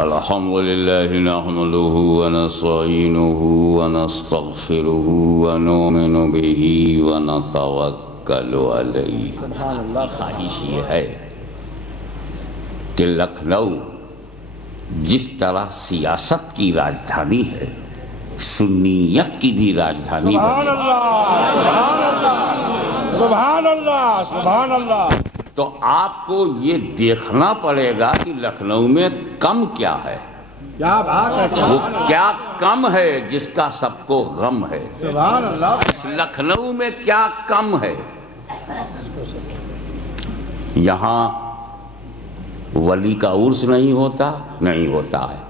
الحمد لله نحمده ونستعينه ونستغفره ونؤمن به ونتوکل علیہ۔ خواہش یہ ہے کہ لکھنؤ جس طرح سیاست کی راجدھانی ہے، سنیت کی بھی راجدھانی سبحان اللہ، سبحان اللہ، سبحان اللہ، سبحان اللہ۔ تو آپ کو یہ دیکھنا پڑے گا کہ لکھنؤ میں کم کیا ہے، کیا بات ہے، وہ کیا کم ہے جس کا سب کو غم ہے۔ سبحان اللہ۔ لکھنؤ میں کیا کم ہے؟ یہاں ولی کا عرس نہیں ہوتا، نہیں ہوتا ہے۔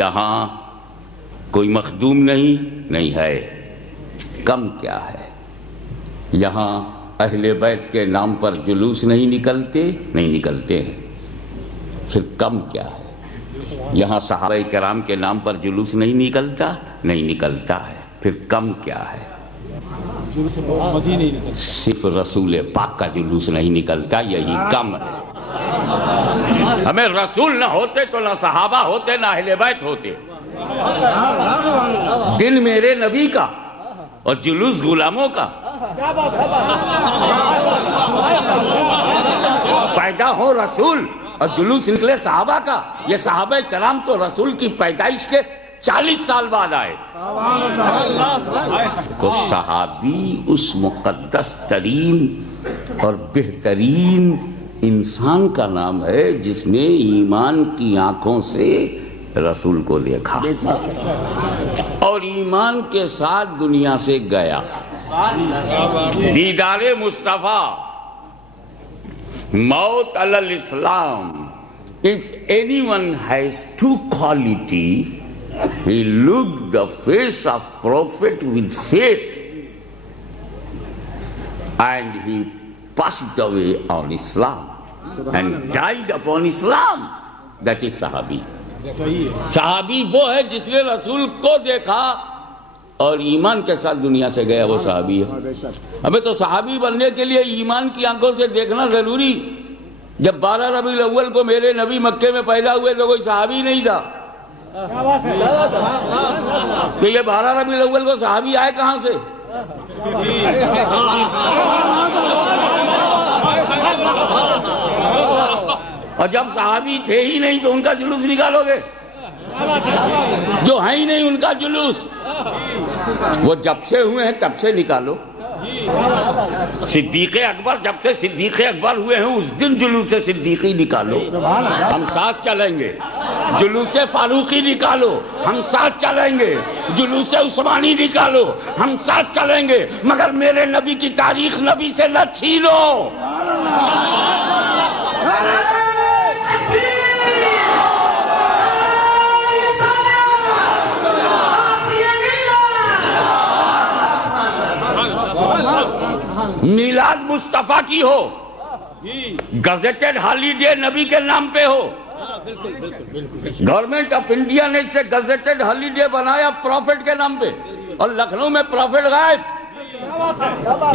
یہاں کوئی مخدوم نہیں ہے، کم کیا ہے؟ یہاں اہل بیت کے نام پر جلوس نہیں نکلتے ہیں، پھر کم کیا ہے؟ یہاں صحابہ کرام کے نام پر جلوس نہیں نکلتا ہے، پھر کم کیا ہے؟ صرف رسول پاک کا جلوس نہیں نکلتا، یہی کم ہے۔ ہمیں رسول نہ ہوتے تو نہ صحابہ ہوتے، نہ اہل بیت ہوتے۔ دل میرے نبی کا اور جلوس غلاموں کا، پیدا ہو رسول اور جلوس نکلے صحابہ کا۔ یہ صحابہ کرام تو رسول کی پیدائش کے 40 سال بعد آئے۔ تو صحابی اس مقدس ترین اور بہترین انسان کا نام ہے جس نے ایمان کی آنکھوں سے رسول کو دیکھا اور ایمان کے ساتھ دنیا سے گیا۔ دیدار مصطفیٰ، موت علی الاسلام۔ If anyone has two quality, he looked the face of Prophet with faith and he passed away on Islam and died upon Islam. That is صحابی۔ صحابی وہ ہے جس نے رسول کو دیکھا اور ایمان کے ساتھ دنیا سے گیا، وہ صحابی ہے۔ ہمیں تو صحابی بننے کے لیے ایمان کی آنکھوں سے دیکھنا ضروری۔ جب 12 ربیع الاول کو میرے نبی مکے میں پیدا ہوئے تو کوئی صحابی نہیں تھا، تو یہ 12 ربیع الاول کو صحابی آئے کہاں سے؟ اور جب صحابی تھے ہی نہیں تو ان کا جلوس نکالو گے؟ جو ہیں ہی نہیں ان کا جلوس، وہ جب سے ہوئے ہیں تب سے نکالو۔ صدیق اکبر جب سے صدیق اکبر ہوئے ہیں اس دن جلوس صدیقی نکالو، ہم ساتھ چلیں گے۔ جلوس فاروقی نکالو، ہم ساتھ چلیں گے۔ جلوس عثمانی نکالو، ہم ساتھ چلیں گے، مگر میرے نبی کی تاریخ نبی سے نہ چھینو۔ میلاد مصطفیٰ کی ہو، گزٹڈ ہالیڈے نبی کے نام پہ ہو، گورنمنٹ آف انڈیا نے اسے گزٹڈ ہالیڈے بنایا پروفٹ کے نام پہ، اور لکھنؤ میں پروفٹ غائب۔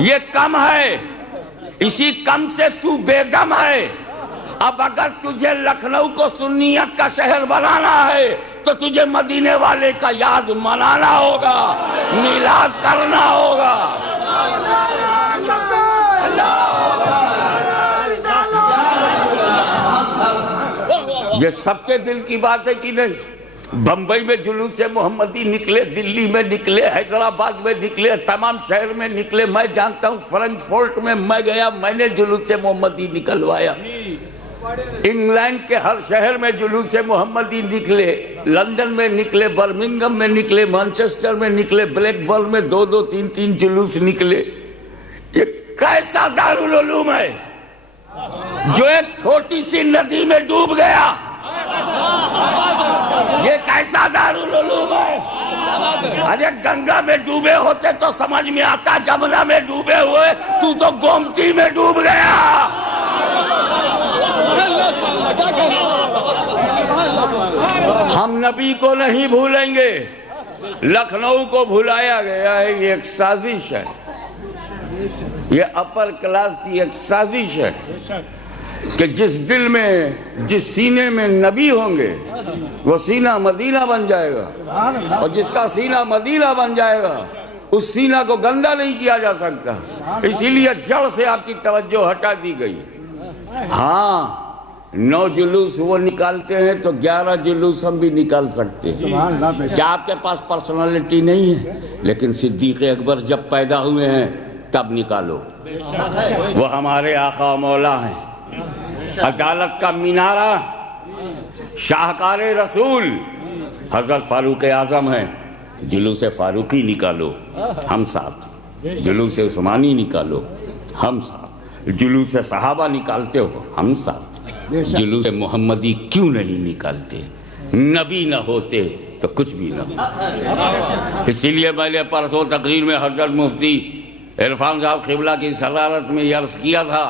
یہ کم ہے، اسی کم سے تو بے دم ہے۔ اب اگر تجھے لکھنؤ کو سنیت کا شہر بنانا ہے تو تجھے مدینے والے کا یاد منانا ہوگا، میلاد کرنا ہوگا۔ یہ سب کے دل کی بات ہے کہ نہیں؟ بمبئی میں جلوس محمدی نکلے، دلی میں نکلے، حیدرآباد میں نکلے، تمام شہر میں نکلے۔ میں جانتا ہوں فرنک فورٹ میں میں گیا، میں نے جلوس محمدی نکلوایا۔ انگلینڈ کے ہر شہر میں جلوس محمدی نکلے، لندن میں نکلے، برمنگم میں نکلے، مانچسٹر میں نکلے، بلیک برن میں 2 3 جلوس نکلے۔ یہ کیسا دارالعلوم ہے جو ایک چھوٹی سی ندی میں ڈوب گیا؟ یہ کیسا دارالعلوم ہے؟ ارے گنگا میں ڈوبے ہوتے تو سمجھ میں آتا، جمنا میں ڈوبے ہوئے تو گومتی میں ڈوب گیا۔ ہم نبی کو نہیں بھولیں گے، لکھنؤ کو بھلایا گیا ہے، یہ ایک سازش ہے، یہ اپر کلاس کی ایک سازش ہے۔ کہ جس دل میں جس سینے میں نبی ہوں گے وہ سینہ مدینہ بن جائے گا، اور جس کا سینہ مدینہ بن جائے گا اس سینہ کو گندا نہیں کیا جا سکتا، اسی لیے جڑ سے آپ کی توجہ ہٹا دی گئی۔ ہاں 9 جلوس وہ نکالتے ہیں تو 11 جلوس ہم بھی نکال سکتے ہیں۔ کیا آپ کے پاس پرسنالٹی نہیں ہے؟ لیکن صدیق اکبر جب پیدا ہوئے ہیں تب نکالو، وہ ہمارے آقا و مولا ہیں، عدالت کا مینارہ، شاہکار رسول حضرت فاروق اعظم ہیں، جلوس فاروقی نکالو ہم ساتھ، جلوس عثمانی نکالو ہم ساتھ، جلوس صحابہ نکالتے ہو ہم ساتھ، جلوس محمدی کیوں نہیں نکالتے؟ نبی نہ ہوتے تو کچھ بھی نہ ہوتا۔ اسی لیے میں نے پرسوں تقریر میں حضرت مفتی عرفان صاحب قبلہ کی صدارت میں عرض کیا تھا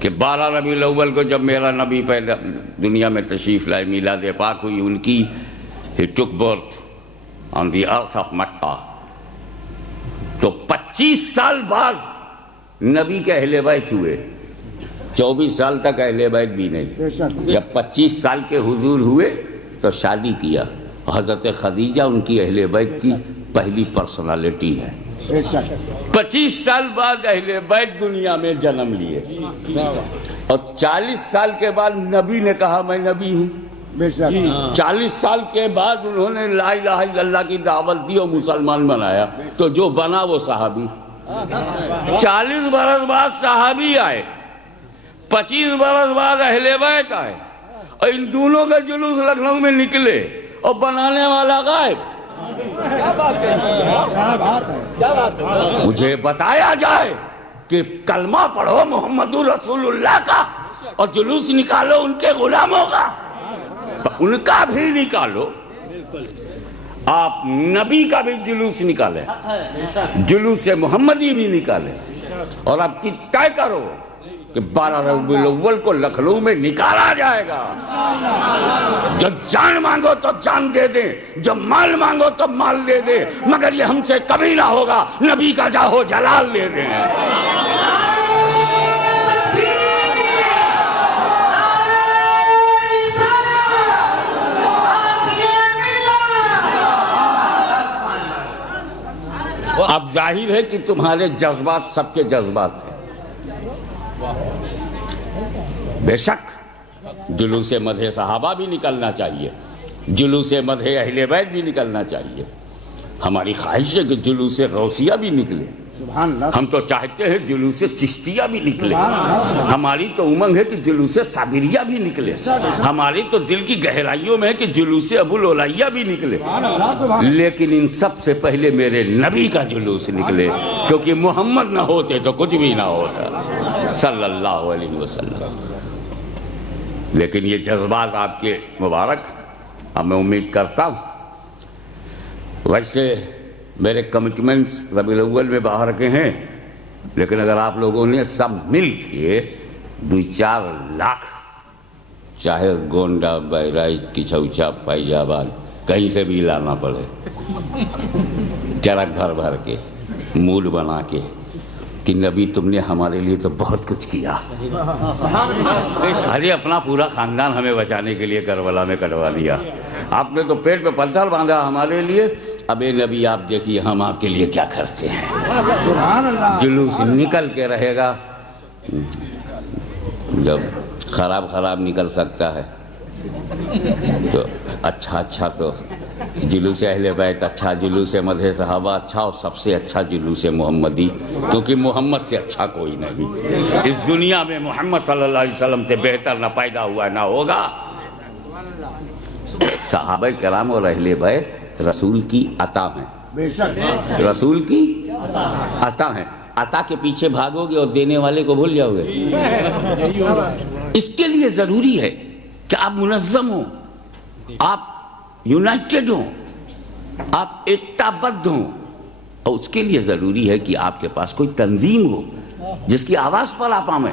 کہ 12 ربیع الاول کو جب میرا نبی پہلے دنیا میں تشریف لائے، میلاد پاک ہوئی ان کی، he took birth on the earth of Makkah، تو 25 سال بعد نبی کے اہل بیت ہوئے، 24 سال تک اہل بیت بھی نہیں۔ جب 25 سال کے حضور ہوئے تو شادی کیا، حضرت خدیجہ ان کی اہل بیت کی پہلی پرسنالٹی ہے۔ 25 سال بعد اہل بیت دنیا میں جنم لیے، اور 40 سال کے بعد نبی نے کہا میں نبی ہوں۔ 40 سال کے بعد انہوں نے لا الہ الا اللہ کی دعوت دی اور مسلمان بنایا، تو جو بنا وہ صحابی۔ 40 برس بعد صحابی آئے، 25 برس بعد اہل بیت آئے، اور ان دونوں کا جلوس لکھنؤ میں نکلے اور بنانے والا غائب۔ مجھے بتایا جائے کہ کلمہ پڑھو محمد رسول اللہ کا اور جلوس نکالو ان کے غلاموں کا، ان کا بھی نکالو، آپ نبی کا بھی جلوس نکالیں، جلوس محمدی بھی نکالیں، اور آپ کی طے کرو کہ 12 ربیع الاول کو لکھنؤ میں نکالا جائے گا۔ جب جان مانگو تو جان دے دیں، جب مال مانگو تو مال دے دیں، مگر یہ ہم سے کبھی نہ ہوگا نبی کا جاہو جلال لے دیں۔ اب ظاہر ہے کہ تمہارے جذبات سب کے جذبات ہیں، بے شک جلوس مدح صحابہ بھی نکلنا چاہیے، جلوس مدح اہل بیت بھی نکلنا چاہیے، ہماری خواہش ہے کہ جلوس غوثیہ بھی نکلے، ہم تو چاہتے ہیں جلوس چشتیہ بھی نکلے، ہماری تو امنگ ہے کہ جلوس صابریہ بھی نکلے، ہماری تو دل کی گہرائیوں میں ہے کہ جلوس ابو العلیہ بھی نکلے، لیکن ان سب سے پہلے میرے نبی کا جلوس نکلے، کیونکہ محمد نہ ہوتے تو کچھ بھی نہ ہوتا صلی اللہ علیہ وسلم۔ لیکن یہ جذبات آپ کے مبارک، اب میں امید کرتا ہوں، ویسے میرے کمٹمنٹس ربیع الاول میں باہر کے ہیں، لیکن اگر آپ لوگوں نے سب مل کے 2-4 لاکھ، چاہے گونڈا بہرائچ کچھوچا فیض آباد کہیں سے بھی لانا پڑے، ٹرک بھر بھر کے موڈ بنا کے کہ نبی تم نے ہمارے لیے تو بہت کچھ کیا، ارے اپنا پورا خاندان ہمیں بچانے کے لیے کربلا میں کٹوا دیا، آپ نے تو پیٹ پہ پتھر باندھا ہمارے لیے، اب اے نبی آپ دیکھیے ہم آپ کے لیے کیا کرتے ہیں۔ جلوس نکل کے رہے گا، جب خراب نکل سکتا ہے تو اچھا تو جلوس اہل بیت اچھا، جلوس مدح صحابہ اچھا، اور سب سے اچھا جلوس محمدی، کیونکہ محمد سے اچھا کوئی نہیں اس دنیا میں، محمد صلی اللہ علیہ وسلم سے بہتر نہ پیدا ہوا نہ ہوگا۔ صحابہ کرام اور اہل بیت رسول کی عطا ہیں، رسول کی عطا ہیں، عطا کے پیچھے بھاگو گے اور دینے والے کو بھول جاؤ گے۔ اس کے لیے ضروری ہے کہ آپ منظم ہوں، آپ یونائٹڈ ہوں، آپ ایکتا بدھ ہوں، اور اس کے لیے ضروری ہے کہ آپ کے پاس کوئی تنظیم ہو جس کی آواز پر آپ آمیں،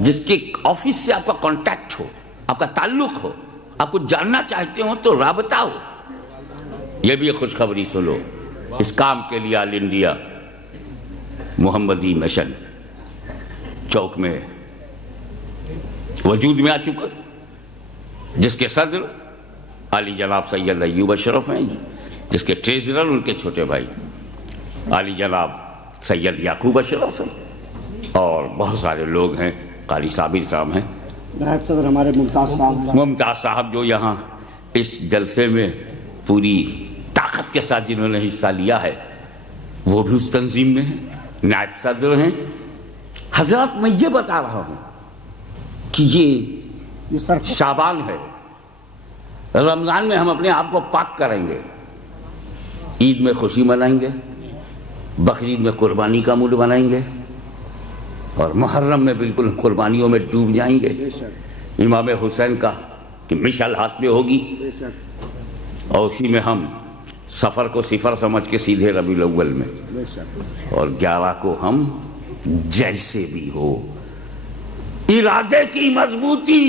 جس کے آفس سے آپ کا کانٹیکٹ ہو، آپ کا تعلق ہو، آپ کو جاننا چاہتے ہو تو رابطہ ہو۔ یہ بھی خوشخبری سنو، اس کام کے لیے آل انڈیا محمدی مشن چوک میں وجود میں آ چکا، جس کے صدر علی جناب سید ایوب اشرف ہیں جی، جس کے ٹریزرر ان کے چھوٹے بھائی علی جناب سید یعقوب اشرف ہیں، اور بہت سارے لوگ ہیں، قاری صابر صاحب ہیں، نائب صدر ہمارے ممتاز صاحب جو یہاں اس جلسے میں پوری طاقت کے ساتھ جنہوں نے حصہ لیا ہے، وہ بھی اس تنظیم میں ہیں، نائب صدر ہیں۔ حضرات میں یہ بتا رہا ہوں کہ یہ شعبان ہے، رمضان میں ہم اپنے آپ کو پاک کریں گے، عید میں خوشی منائیں گے، بقرعید میں قربانی کا موڈ بنائیں گے، اور محرم میں بالکل قربانیوں میں ڈوب جائیں گے۔ امام حسین کا کہ مشعل ہاتھ میں ہوگی، اور اسی میں ہم سفر کو صفر سمجھ کے سیدھے ربیع الاول میں، اور 11 کو ہم جیسے بھی ہو ارادے کی مضبوطی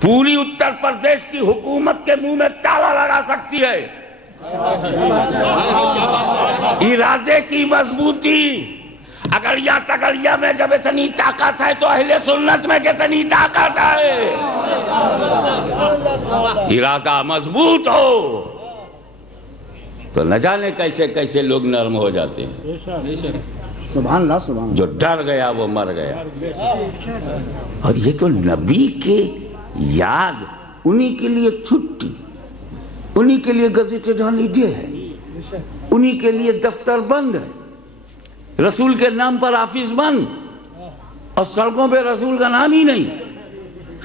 پوری اتر پردیش کی حکومت کے منہ میں تالا لگا سکتی ہے۔ ارادے کی مضبوطی، اگڑیا تگڑیا میں جب اتنی طاقت ہے تو اہل سنت میں کتنی طاقت ہے۔ ارادہ مضبوط ہو تو نہ جانے کیسے کیسے لوگ نرم ہو جاتے ہیں۔ سبحان اللہ، سبحان اللہ۔ جو ڈر گیا وہ مر گیا۔ اور یہ تو نبی کے یاد، انہی کے لیے چھٹی، انہی کے لیے گزیٹڈ ہالیڈے ہے، انہی کے لیے دفتر بند ہے، رسول کے نام پر آفس بند، اور سڑکوں پہ رسول کا نام ہی نہیں،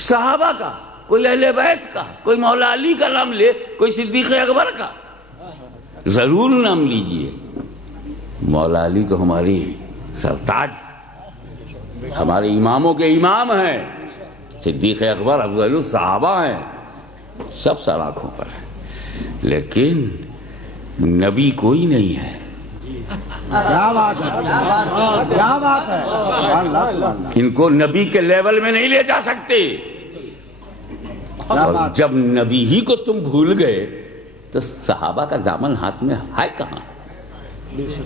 صحابہ کا، کوئی اہل بیت کا، کوئی مولا علی کا نام لے، کوئی صدیق اکبر کا، ضرور نام لیجئے۔ مولا علی تو ہماری سرتاج، ہمارے اماموں کے امام ہیں، صدیق اکبر افضل الصحابہ ہیں، سب سر آنکھوں پر ہیں، لیکن نبی کوئی نہیں ہے۔ کیا بات ہے، کیا بات ہے، سبحان اللہ، سبحان اللہ۔ ان کو نبی کے لیول میں نہیں لے جا سکتے، اور جب نبی ہی کو تم بھول گئے تو صحابہ کا دامن ہاتھ میں ہے کہاں؟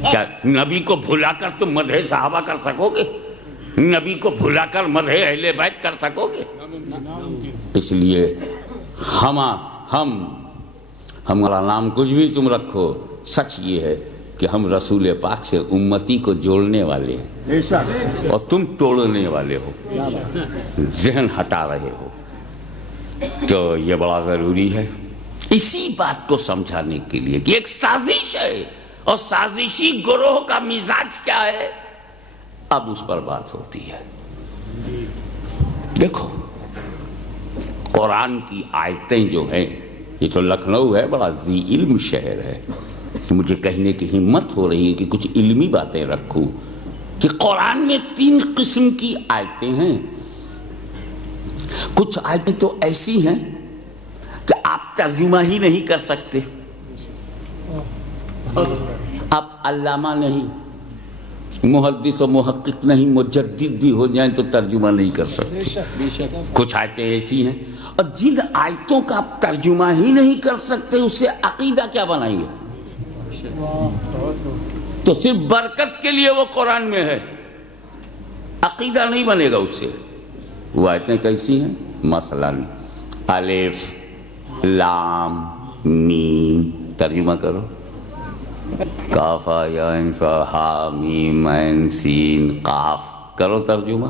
کیا نبی کو بھلا کر تم مدح صحابہ کر سکو گے؟ نبی کو بھلا کر مدح اہل بیت کر سکو گے؟ اس لیے ہمارا نام کچھ بھی تم رکھو، سچ یہ ہے کہ ہم رسول پاک سے امتی کو جوڑنے والے ہیں، اور تم توڑنے والے ہو، ذہن ہٹا رہے ہو۔ تو یہ بڑا ضروری ہے اسی بات کو سمجھانے کے لیے کہ ایک سازش ہے، اور سازشی گروہ کا مزاج کیا ہے، اب اس پر بات ہوتی ہے۔ دیکھو قرآن کی آیتیں جو ہیں، یہ تو لکھنؤ ہے، بڑا ذی علم شہر ہے، مجھے کہنے کی ہمت ہو رہی ہے کہ کچھ علمی باتیں رکھوں، کہ قرآن میں 3 قسم کی آیتیں ہیں۔ کچھ آیتیں تو ایسی ہیں کہ آپ ترجمہ ہی نہیں کر سکتے، آپ علامہ نہیں، محدث و محقق نہیں، مجدد بھی ہو جائیں تو ترجمہ نہیں کر سکتے۔ کچھ آیتیں ایسی ہیں، اور جن آیتوں کا آپ ترجمہ ہی نہیں کر سکتے اس سے عقیدہ کیا بنائیں گے؟ تو صرف برکت کے لیے وہ قرآن میں ہے، عقیدہ نہیں بنے گا اس سے۔ وہ آیتیں کیسی ہیں؟ مثلا الف لام میم، ترجمہ کرو، کاف یا عین فا ہا میم عین سین قاف، کرو ترجمہ۔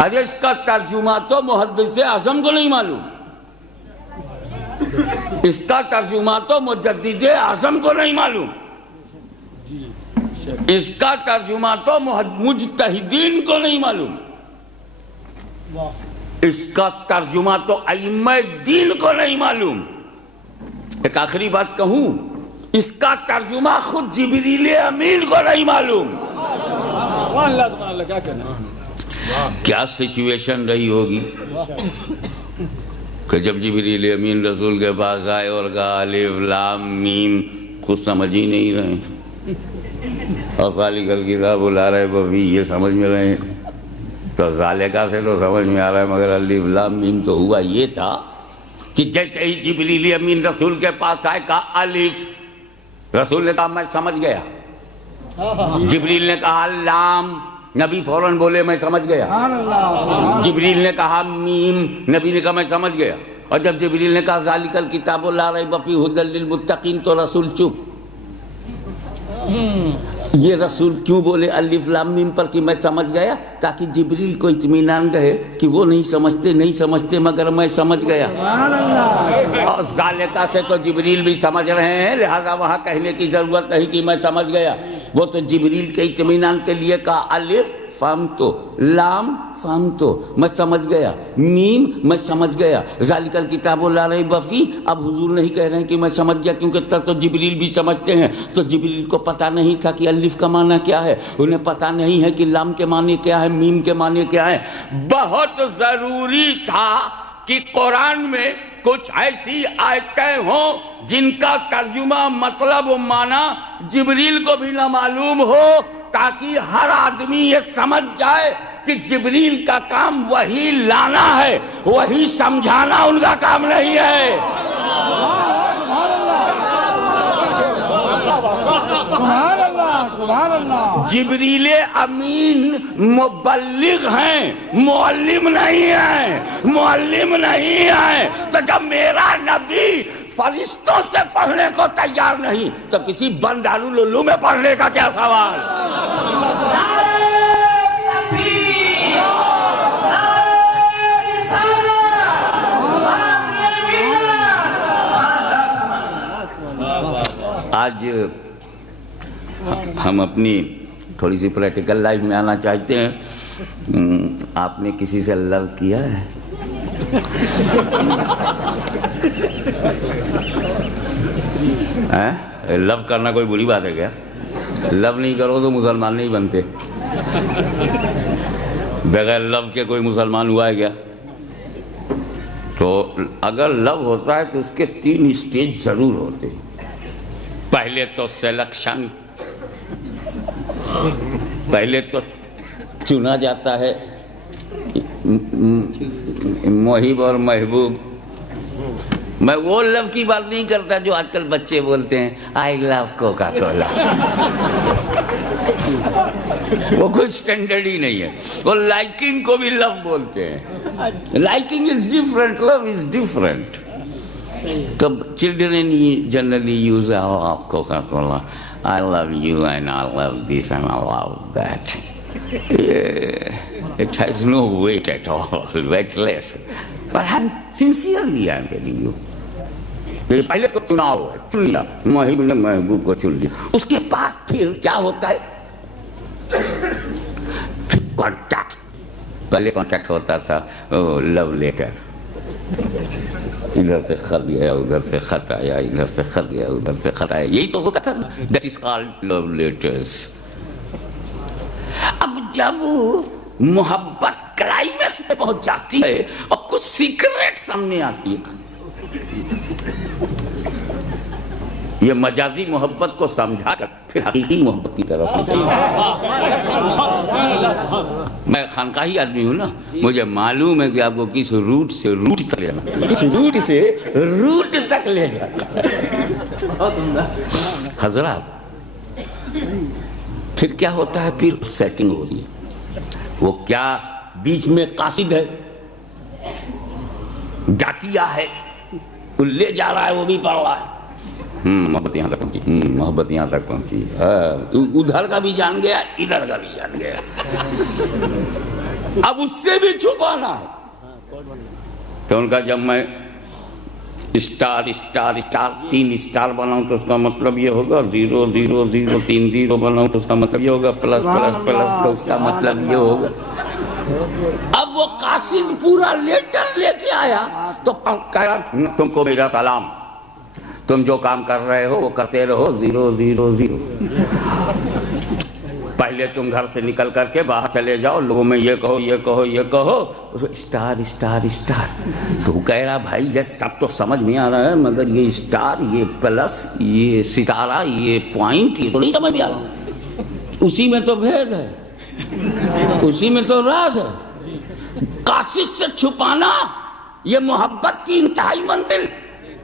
ارے اس کا ترجمہ تو محدث اعظم کو نہیں معلوم، اس کا ترجمہ تو مجدد اعظم کو نہیں معلوم، اس کا ترجمہ تو مجتہدین کو نہیں معلوم، اس کا ترجمہ تو ائمہ دین کو نہیں معلوم۔ ایک آخری بات کہوں، اس کا ترجمہ خود جبریل امین کو نہیں معلوم۔ کیا سچویشن رہی ہوگی کہ جب جبریل امین رسول کے پاس آئے اور کہا الف لام میم، کچھ سمجھ ہی نہیں رہے، اور خالی کل کتاب بلا رہے بفی یہ سمجھ میں رہے ہیں، تو ذالکہ سے تو سمجھ میں آ رہا ہے، مگر الف لام میم تو ہوا یہ تھا کہ جیسے ہی جبریل امین رسول کے پاس آئے کہا الف، رسول نے کہا میں سمجھ گیا، جبریل نے کہا لام، نبی فوراً بولے میں سمجھ گیا۔ سبحان اللہ، جبریل نے کہا میم، نبی نے کہا میں سمجھ گیا۔ اور جب جبریل نے کہا ذالک الکتاب لا ریب فیہ ھدی للمتقین تو رسول چپ۔ یہ رسول کیوں بولے الف لام میم پر کہ میں سمجھ گیا؟ تاکہ جبریل کو اطمینان رہے کہ وہ نہیں سمجھتے مگر میں سمجھ گیا۔ سبحان اللہ، اور ذالکہ سے تو جبریل بھی سمجھ رہے ہیں، لہذا وہاں کہنے کی ضرورت نہیں کہ میں سمجھ گیا۔ وہ تو جبریل کے اطمینان کے لیے کہا الف فہمتو، لام فہمتو میں سمجھ گیا، میم میں سمجھ گیا، ذالک الکتاب لا ریب فیہ۔ اب حضور نہیں کہہ رہے ہیں کہ میں سمجھ گیا، کیونکہ تب تو جبریل بھی سمجھتے ہیں۔ تو جبریل کو پتہ نہیں تھا کہ الف کا معنی کیا ہے، انہیں پتہ نہیں ہے کہ لام کے معنی کیا ہے، میم کے معنی کیا ہے۔ بہت ضروری تھا کہ قرآن میں کچھ ایسی آیتیں ہوں جن کا ترجمہ مطلب و معنی جبریل کو بھی نہ معلوم ہو، تاکہ ہر آدمی یہ سمجھ جائے کہ جبریل کا کام وہی لانا ہے، وہی سمجھانا ان کا کام نہیں ہے۔ سبحان اللہ، سبحان اللہ، جبریل امین مبلغ ہیں، معلم نہیں ہیں، معلم نہیں ہیں۔ تو جب میرا نبی فرشتوں سے پڑھنے کو تیار نہیں تو کسی بند دارالعلوم میں پڑھنے کا کیا سوال؟ آج ہم اپنی تھوڑی سی پریکٹیکل لائف میں آنا چاہتے ہیں۔ آپ نے کسی سے لو کیا ہے؟ لو کرنا کوئی بری بات ہے کیا؟ لو نہیں کرو تو مسلمان نہیں بنتے۔ بغیر لو کے کوئی مسلمان ہوا ہے کیا؟ تو اگر لو ہوتا ہے تو اس کے 3 اسٹیج ضرور ہوتے ہیں۔ پہلے تو سلیکشن، پہلے تو چنا جاتا ہے محب اور محبوب۔ میں وہ لو کی بات نہیں کرتا جو آج کل بچے بولتے ہیں آئی لو کوکا کولا۔ وہ کوئی سٹینڈرڈ ہی نہیں ہے۔ وہ لائکنگ کو بھی لو بولتے ہیں۔ Liking is different, love is different. تو children generally use coca cola, I love you and I love this and I love that. It has no weight at all, weightless. But sincerely I'm telling you. پہلے تو چناؤ ہے، چن لیا، محب نے محبوب کو چن لیا۔ اس کے بعد پھر کیا ہوتا ہے؟ پھر کانٹیکٹ۔ پہلے کانٹیکٹ ہوتا تھا لو لیٹر، ادھر سے خط گیا، ادھر سے خط آیا، ادھر سے خط گیا، ادھر سے خط آیا، یہی تو ہوتا تھا۔ That is called love letters. اب جب محبت کلائمیکس پہ پہنچ جاتی ہے اور کچھ سیکریٹ سامنے آتی ہے، یہ مجازی محبت کو سمجھا کر پھر حقیقی محبت کی طرف میں خانقاہی آدمی ہوں نا، مجھے معلوم ہے کہ آپ کو کس روٹ سے روٹ تک لے جانا، کس روٹ سے روٹ تک لے جانا۔ حضرات پھر کیا ہوتا ہے؟ پھر سیٹنگ ہو رہی ہے۔ وہ کیا بیچ میں قاصد ہے، ڈاکیا ہے، وہ لے جا رہا ہے، وہ بھی پڑھ رہا ہے۔ محبت یہاں تک پہنچی، محبت یہاں تک پہنچی، ادھر کا بھی جان گیا، ادھر کا بھی جان گیا۔ اب اس سے بھی چھپانا ہے تو ان کا جب میں اسٹار اسٹار اسٹار 3 اسٹار بناؤں تو اس کا مطلب یہ ہوگا 0 0 0 3 0 بناؤں تو اس کا مطلب یہ ہوگا پلس پلس پلس تو اس کا مطلب یہ ہوگا۔ اب وہ قاصد پورا لیٹر لے کے آیا تو کہا تم کو میرا سلام، تم جو کام کر رہے ہو وہ کرتے رہو 0 0 0۔ پہلے تم گھر سے نکل کر کے باہر چلے جاؤ، لوگوں میں یہ کہو یہ کہو یہ کہو، اسٹار اسٹار اسٹار۔ تو کہہ رہا بھائی یہ سب تو سمجھ میں آ رہا ہے مگر یہ اسٹار، یہ پلس، یہ ستارہ، یہ پوائنٹ، یہ تو نہیں سمجھ میں آ رہا۔ اسی میں تو بھید ہے، اسی میں تو راز ہے۔ قاصد سے چھپانا یہ محبت کی انتہائی منزل،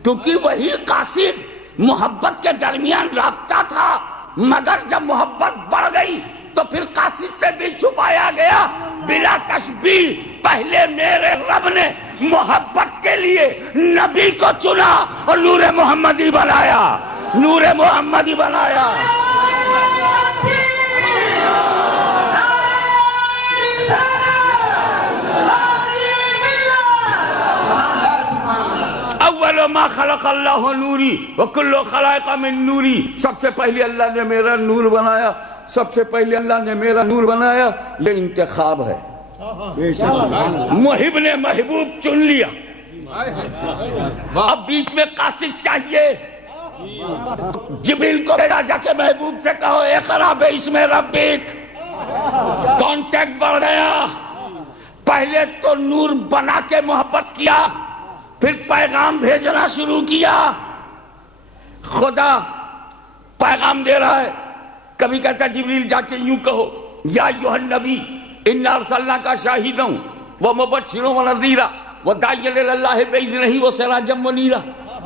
کیونکہ وہی قاصد محبت کے درمیان رابطہ تھا، مگر جب محبت بڑھ گئی تو پھر قاصد سے بھی چھپایا گیا بلا تشبیہ. پہلے میرے رب نے محبت کے لیے نبی کو چنا اور نور محمدی بنایا، نور محمدی بنایا. اول ما خلق اللہ نوری وکل خلائق من نوری. سب سے پہلے اللہ نے میرا نور بنایا، سب سے پہلے اللہ نے میرا نور بنایا. یہ انتخاب ہے، محب نے محبوب چن لیا. اب بیچ میں قاصد چاہیے. جبریل کو بھیجا جا کے محبوب سے کہو اقرا باسم ربک. کانٹیکٹ بڑھ گیا. پہلے تو نور بنا کے محبت کیا، پھر پیغام بھیجنا شروع کیا. خدا پیغام دے رہا ہے. کبھی کہتا جبریل جا کے یوں کہو یا ایھا النبی انا ارسلناک شاہدا ومبشرا ونذیرا وداعیا الی اللہ باذنہ وسراجا منیرا.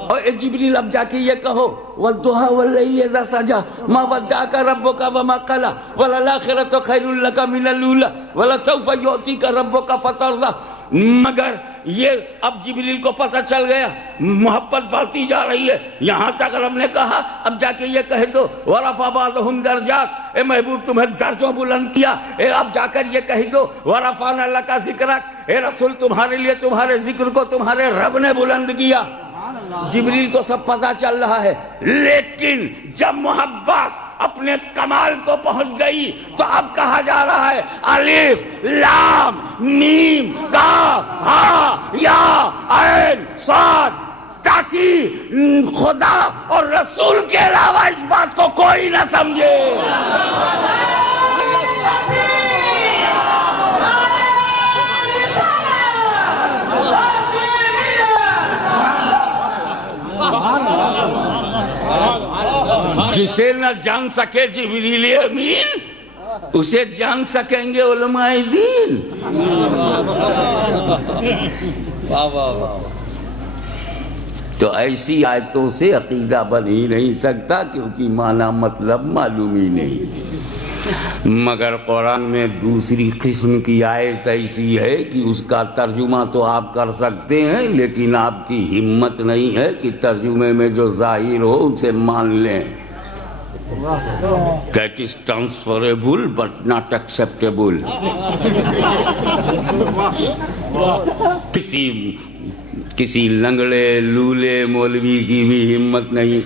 اور اے جبریل اب جا کے یہ کہو والضحی واللیل اذا سجی ما ودعک ربک وما قلی وللآخرۃ خیر لک من الاولی ولسوف یعطیک ربک فترضی. مگر یہ اب جبریل کو پتہ چل گیا محبت بڑھتی جا رہی ہے. یہاں تک رب نے کہا اب جا کے یہ کہہ دو ورفع بعضهم درجات. اے محبوب تمہیں درجوں بلند کیا. اب جا کر یہ کہہ دو ورفعنا لک ذکرک. اے رسول تمہارے لیے تمہارے ذکر کو تمہارے رب نے بلند کیا. جبریل کو سب پتہ چل رہا ہے. لیکن جب محبت اپنے کمال کو پہنچ گئی تو اب کہا جا رہا ہے الف لام میم کاف ہا یا عین صاد، تاکہ خدا اور رسول کے علاوہ اس بات کو کوئی نہ سمجھے. جسے نہ جان سکے جبریل امین اسے جان سکیں گے علماء دین. تو ایسی آیتوں سے عقیدہ بن ہی نہیں سکتا کیونکہ معنی مطلب معلوم ہی نہیں. مگر قرآن میں دوسری قسم کی آیت ایسی ہے کہ اس کا ترجمہ تو آپ کر سکتے ہیں لیکن آپ کی ہمت نہیں ہے کہ ترجمے میں جو ظاہر ہو اسے مان لیں. That is transferable but not acceptable. کسی لنگڑے لولے مولوی کی بھی ہمت نہیں.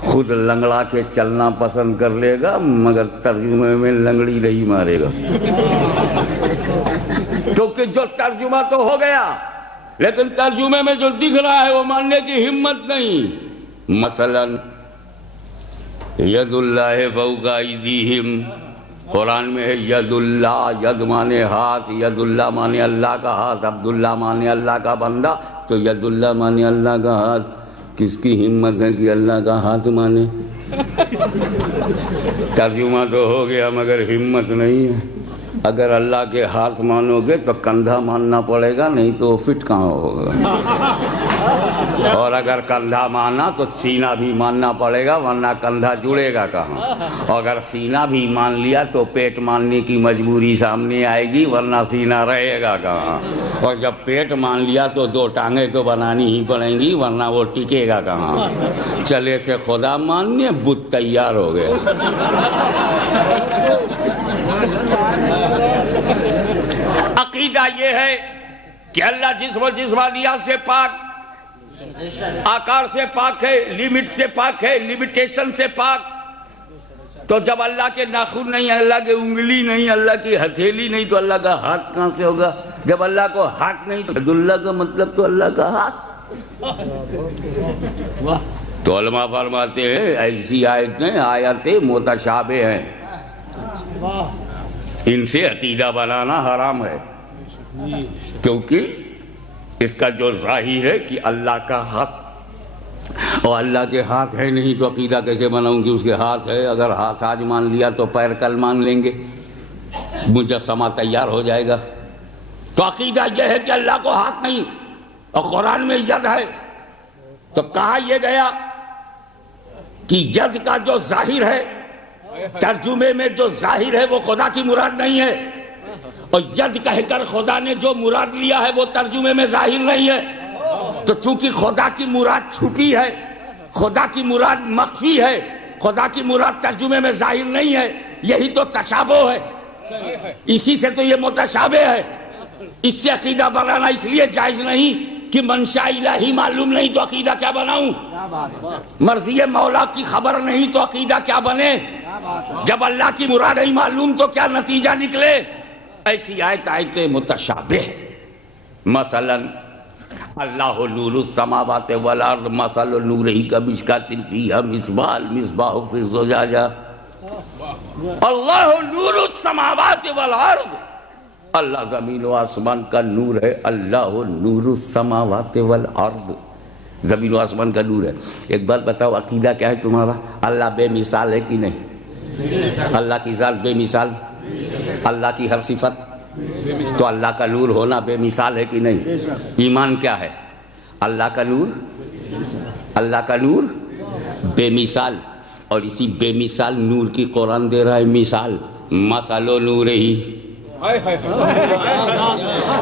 خود لنگڑا کے چلنا پسند کر لے گا مگر ترجمے میں لنگڑی نہیں مارے گا. کیونکہ جو ترجمہ تو ہو گیا لیکن ترجمے میں جو دکھ رہا ہے وہ ماننے کی ہمت نہیں. مثلا ید اللہ فوق ایدیہم، قرآن میں ہے ید اللہ. ید مانے ہاتھ، ید اللہ مانے اللہ کا ہاتھ، عبداللہ مانے اللہ کا بندہ. تو ید اللہ مانے اللہ کا ہاتھ. کس کی ہمت ہے کہ اللہ کا ہاتھ مانے؟ ترجمہ تو ہو گیا مگر ہمت نہیں ہے. اگر اللہ کے ہاتھ مانو گے تو کندھا ماننا پڑے گا، نہیں تو فٹ کہاں ہوگا. اور اگر کندھا مانا تو سینہ بھی ماننا پڑے گا ورنہ کندھا جڑے گا کہاں. اور اگر سینہ بھی مان لیا تو پیٹ ماننے کی مجبوری سامنے آئے گی ورنہ سینہ رہے گا کہاں. اور جب پیٹ مان لیا تو دو ٹانگیں تو بنانی ہی پڑیں گی ورنہ وہ ٹکے گا کہاں. چلے تھے خدا ماننے، بت تیار ہو گئے. عقیدہ یہ ہے کہ اللہ جسم و جسمانیات سے پاک، آکار سے پاک ہے، لیمٹ سے پاک ہے، لیمیٹیشن سے پاک. تو جب اللہ کے ناخن نہیں، اللہ کی انگلی نہیں، اللہ کی ہتھیلی نہیں تو اللہ کا ہاتھ کہاں سے ہوگا؟ جب اللہ کو ہاتھ نہیں تو اللہ کا مطلب تو اللہ کا ہاتھ. تو علماء فرماتے ہیں ایسی آیتیں متشابہ ہیں، ان سے عقیدہ بنانا حرام ہے کیونکہ اس کا جو ظاہر ہے کہ اللہ کا ہاتھ، اور اللہ کے ہاتھ ہے نہیں تو عقیدہ کیسے بناؤں کہ اس کے ہاتھ ہے؟ اگر ہاتھ آج مان لیا تو پیر کل مان لیں گے، مجسمہ تیار ہو جائے گا. تو عقیدہ یہ ہے کہ اللہ کو ہاتھ نہیں اور قرآن میں ید ہے. تو کہا یہ گیا کہ ید کا جو ظاہر ہے ترجمے میں جو ظاہر ہے وہ خدا کی مراد نہیں ہے، اور ید کہہ کر خدا نے جو مراد لیا ہے وہ ترجمے میں ظاہر نہیں ہے۔ تو چونکہ خدا کی مراد چھپی ہے، خدا کی مراد مخفی ہے، خدا کی مراد ترجمے میں ظاہر نہیں ہے، یہی تو تشابہ ہے، اسی سے تو یہ متشابہ ہے۔ اس سے عقیدہ بنانا اس لیے جائز نہیں کہ منشاء الہی معلوم نہیں تو عقیدہ کیا بناؤں، مرضی مولا کی خبر نہیں تو عقیدہ کیا بنے، جب اللہ کی مراد نہیں معلوم تو کیا نتیجہ نکلے۔ ایسی آیت متشابہ، مثلا اللہ نور السماوات والارض مثل نورہ کمشکاۃ فیہا مصباح المصباح فی الزجاجہ، اللہ نور السماوات والارض، اللہ زمین و آسمان کا نور ہے، اللہ نور السماوات والارض، زمین و آسمان کا نور ہے۔ ایک بات بتاؤ، عقیدہ کیا ہے تمہارا؟ اللہ بے مثال ہے کہ نہیں؟ اللہ کی ذات بے مثال، اللہ کی ہر صفت، تو اللہ کا نور ہونا بے مثال ہے کہ نہیں؟ ایمان کیا ہے؟ اللہ کا نور، اللہ کا نور بے مثال، اور اسی بے مثال نور کی قرآن دے رہا ہے مثال، مثل نورہ،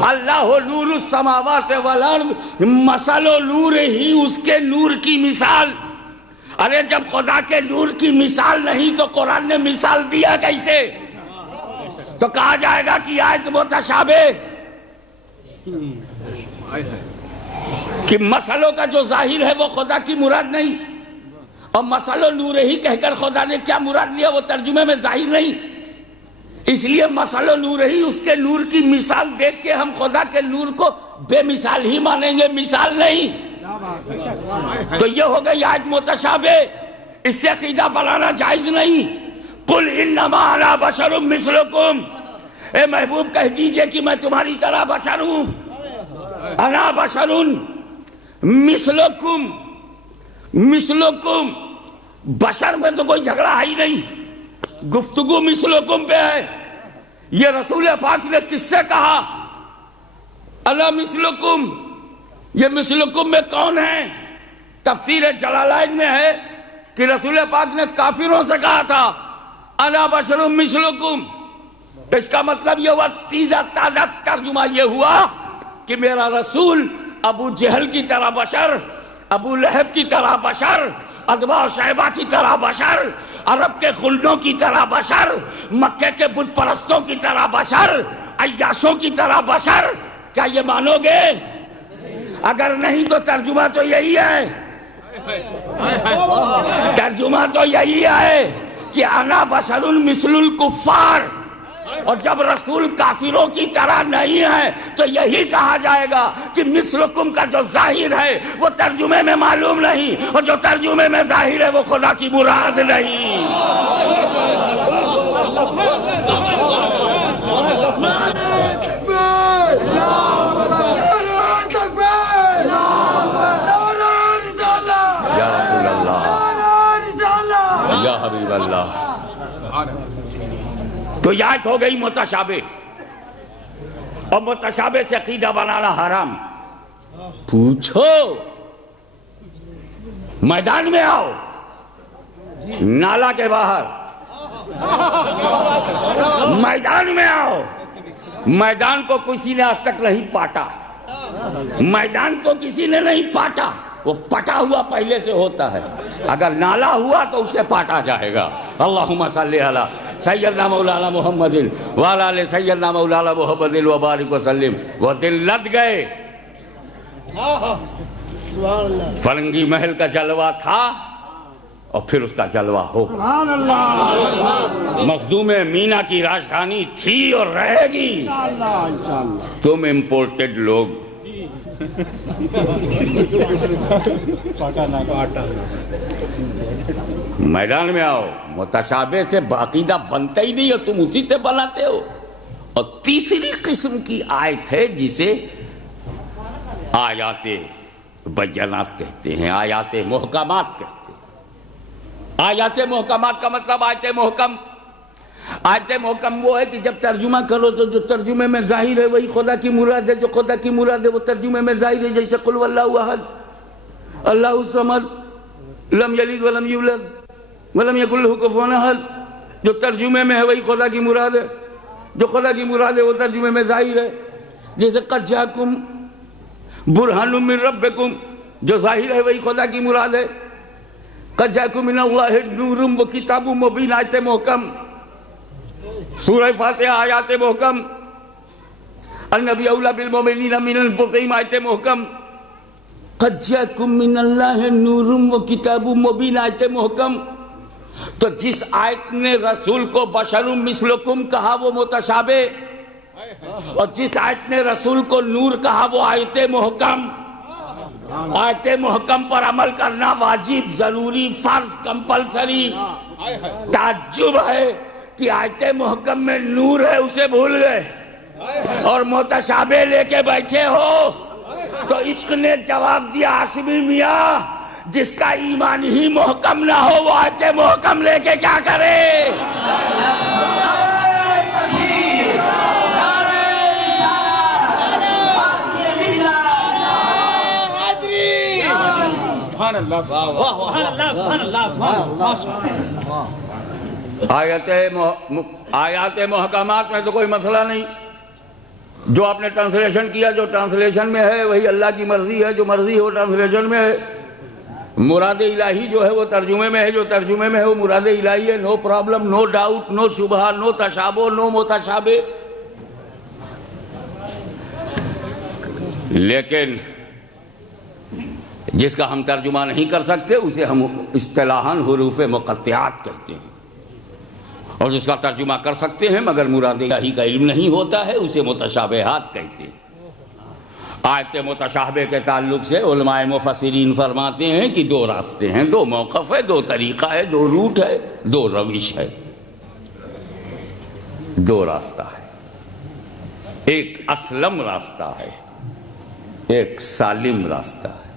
اللہ نور السماوات والارض مثل نور ہی، اس کے نور کی مثال۔ ارے جب خدا کے نور کی مثال نہیں تو قرآن نے مثال دیا کیسے؟ تو کہا جائے گا کہ آیت متشابہ، کہ مسئلوں کا جو ظاہر ہے وہ خدا کی مراد نہیں، اور مسئلہ نور ہی کہہ کر خدا نے کیا مراد لیا وہ ترجمے میں ظاہر نہیں، اس لیے مسئلہ نور ہی، اس کے نور کی مثال دیکھ کے ہم خدا کے نور کو بے مثال ہی مانیں گے، مثال نہیں۔ تو یہ ہو گئی آیت متشابہ، اس سے عقیدہ بنانا جائز نہیں۔ قل انما انا بشر مثلکم، اے محبوب کہہ دیجئے کہ میں تمہاری طرح بشر ہوں، انا بشر مثلکم، مثلکم، بشر میں تو کوئی جھگڑا ہے ہی نہیں، گفتگو مثلکم پہ ہے۔ یہ رسول پاک نے کس سے کہا انا مثلکم؟ یہ مثلکم میں کون ہے؟ تفسیر جلالین میں ہے کہ رسول پاک نے کافروں سے کہا تھا انا بشر مثلکم، تو اس کا مطلب یہ ہوا، تیزہ تعداد ترجمہ یہ ہوا کہ میرا رسول ابو جہل کی طرح بشر، ابو لہب کی طرح بشر، ادبا و شیبہ کی طرح بشر، عرب کے خلدوں کی طرح بشر، مکہ کے بت پرستوں کی طرح بشر، عیاشوں کی طرح بشر۔ کیا یہ مانو گے؟ اگر نہیں تو ترجمہ تو یہی ہے، ترجمہ تو یہی ہے کہ انا بشر مثل الکفار، اور جب رسول کافروں کی طرح نہیں ہے تو یہی کہا جائے گا کہ مثلکم کا جو ظاہر ہے وہ ترجمے میں معلوم نہیں، اور جو ترجمے میں ظاہر ہے وہ خدا کی مراد نہیں۔ یا رسول اللہ، یا حبیب اللہ۔ تو یہ آیت ہو گئی متشابہ، اور متشابہ سے عقیدہ بنانا حرام۔ پوچھو، میدان میں آؤ، نالا کے باہر، میدان میں آؤ، میدان کو کسی نے آج تک نہیں پاٹا، میدان کو کسی نے نہیں پاٹا، وہ پٹا ہوا پہلے سے ہوتا ہے، اگر نالا ہوا تو اسے پاٹا جائے گا۔ اللہم صلی علی سیدنا مولانا محمد وعلی آل سیدنا مولانا محمد وبارک وسلم۔ وہ دن لد گئے، فرنگی محل کا جلوہ تھا اور پھر اس کا جلوہ ہوگا۔ سبحان اللہ، مخدوم مینا کی راجدھانی تھی اور رہے گی۔ انشاءاللہ۔ تم امپورٹڈ لوگ، میدان میں آؤ، متشابہ سے عقیدہ بنتا ہی نہیں، اور تم اسی سے بناتے ہو۔ اور تیسری قسم کی آیت ہے جسے آیات بینات کہتے ہیں، آیات محکمات کہتے ہیں۔ آیات محکمات کا مطلب آیت محکم، آیت محکم وہ ہے کہ جب ترجمہ کرو تو جو ترجمے میں ظاہر ہے وہی خدا کی مراد ہے، جو خدا کی مراد ہے وہ ترجمے میں ظاہر ہے، جیسے قل واللہ احد، اللہ الصمد، لم یلد ولم یولد ولم یکن لہ کفوا احد۔ جو ترجمے میں ہے وہی خدا کی مراد ہے، جو خدا کی مراد ہے وہ ترجمے میں ظاہر ہے. جیسے قد جاءکم برہان من ربکم، جو ظاہر ہے وہی خدا کی مراد ہے. قد جاءکم من اللہ نور و کتاب مبین، آیت محکم. سورہ فاتحہ آیات محکم. النبی اولیٰ بالمؤمنین من انفسہم، آیت محکم. قد جاءکم من اللہ نور و کتاب مبین، آیت محکم. تو جس آیت نے رسول کو بشر مثلکم کہا وہ متشابہ، اور جس آیت نے رسول کو نور کہا وہ آیت محکم. آیت محکم پر عمل کرنا واجب، ضروری، فرض، کمپلسری. تعجب ہے کہ آیت محکم میں نور ہے اسے بھول گئے اور متشابہ لے کے بیٹھے ہو. تو عشق نے جواب دیا ہاشمی میاں جس کا ایمان ہی محکم نہ ہو وہ آیت محکم لے کے کیا کرے؟ آیات محکمات میں تو کوئی مسئلہ نہیں. جو آپ نے ٹرانسلیشن کیا، جو ٹرانسلیشن میں ہے وہی اللہ کی مرضی ہے، جو مرضی ہے وہ ٹرانسلیشن میں ہے. مراد الہی جو ہے وہ ترجمے میں ہے، جو ترجمے میں ہے وہ مراد الہی ہے. نو پرابلم، نو ڈاؤٹ، نو شبہ، نو تشابہ، نو متشابہ. لیکن جس کا ہم ترجمہ نہیں کر سکتے اسے ہم اصطلاحاً حروف مقطعات کہتے ہیں، اور جس کا ترجمہ کر سکتے ہیں مگر مراد الہی کا علم نہیں ہوتا ہے اسے متشابہات کہتے ہیں. آیت متشابہ کے تعلق سے علماء مفسرین فرماتے ہیں کہ دو راستے ہیں، دو موقف ہے، دو طریقہ ہے، دو روٹ ہے، دو روش ہے. دو راستہ ہے، ایک اسلم راستہ ہے، ایک سالم راستہ ہے.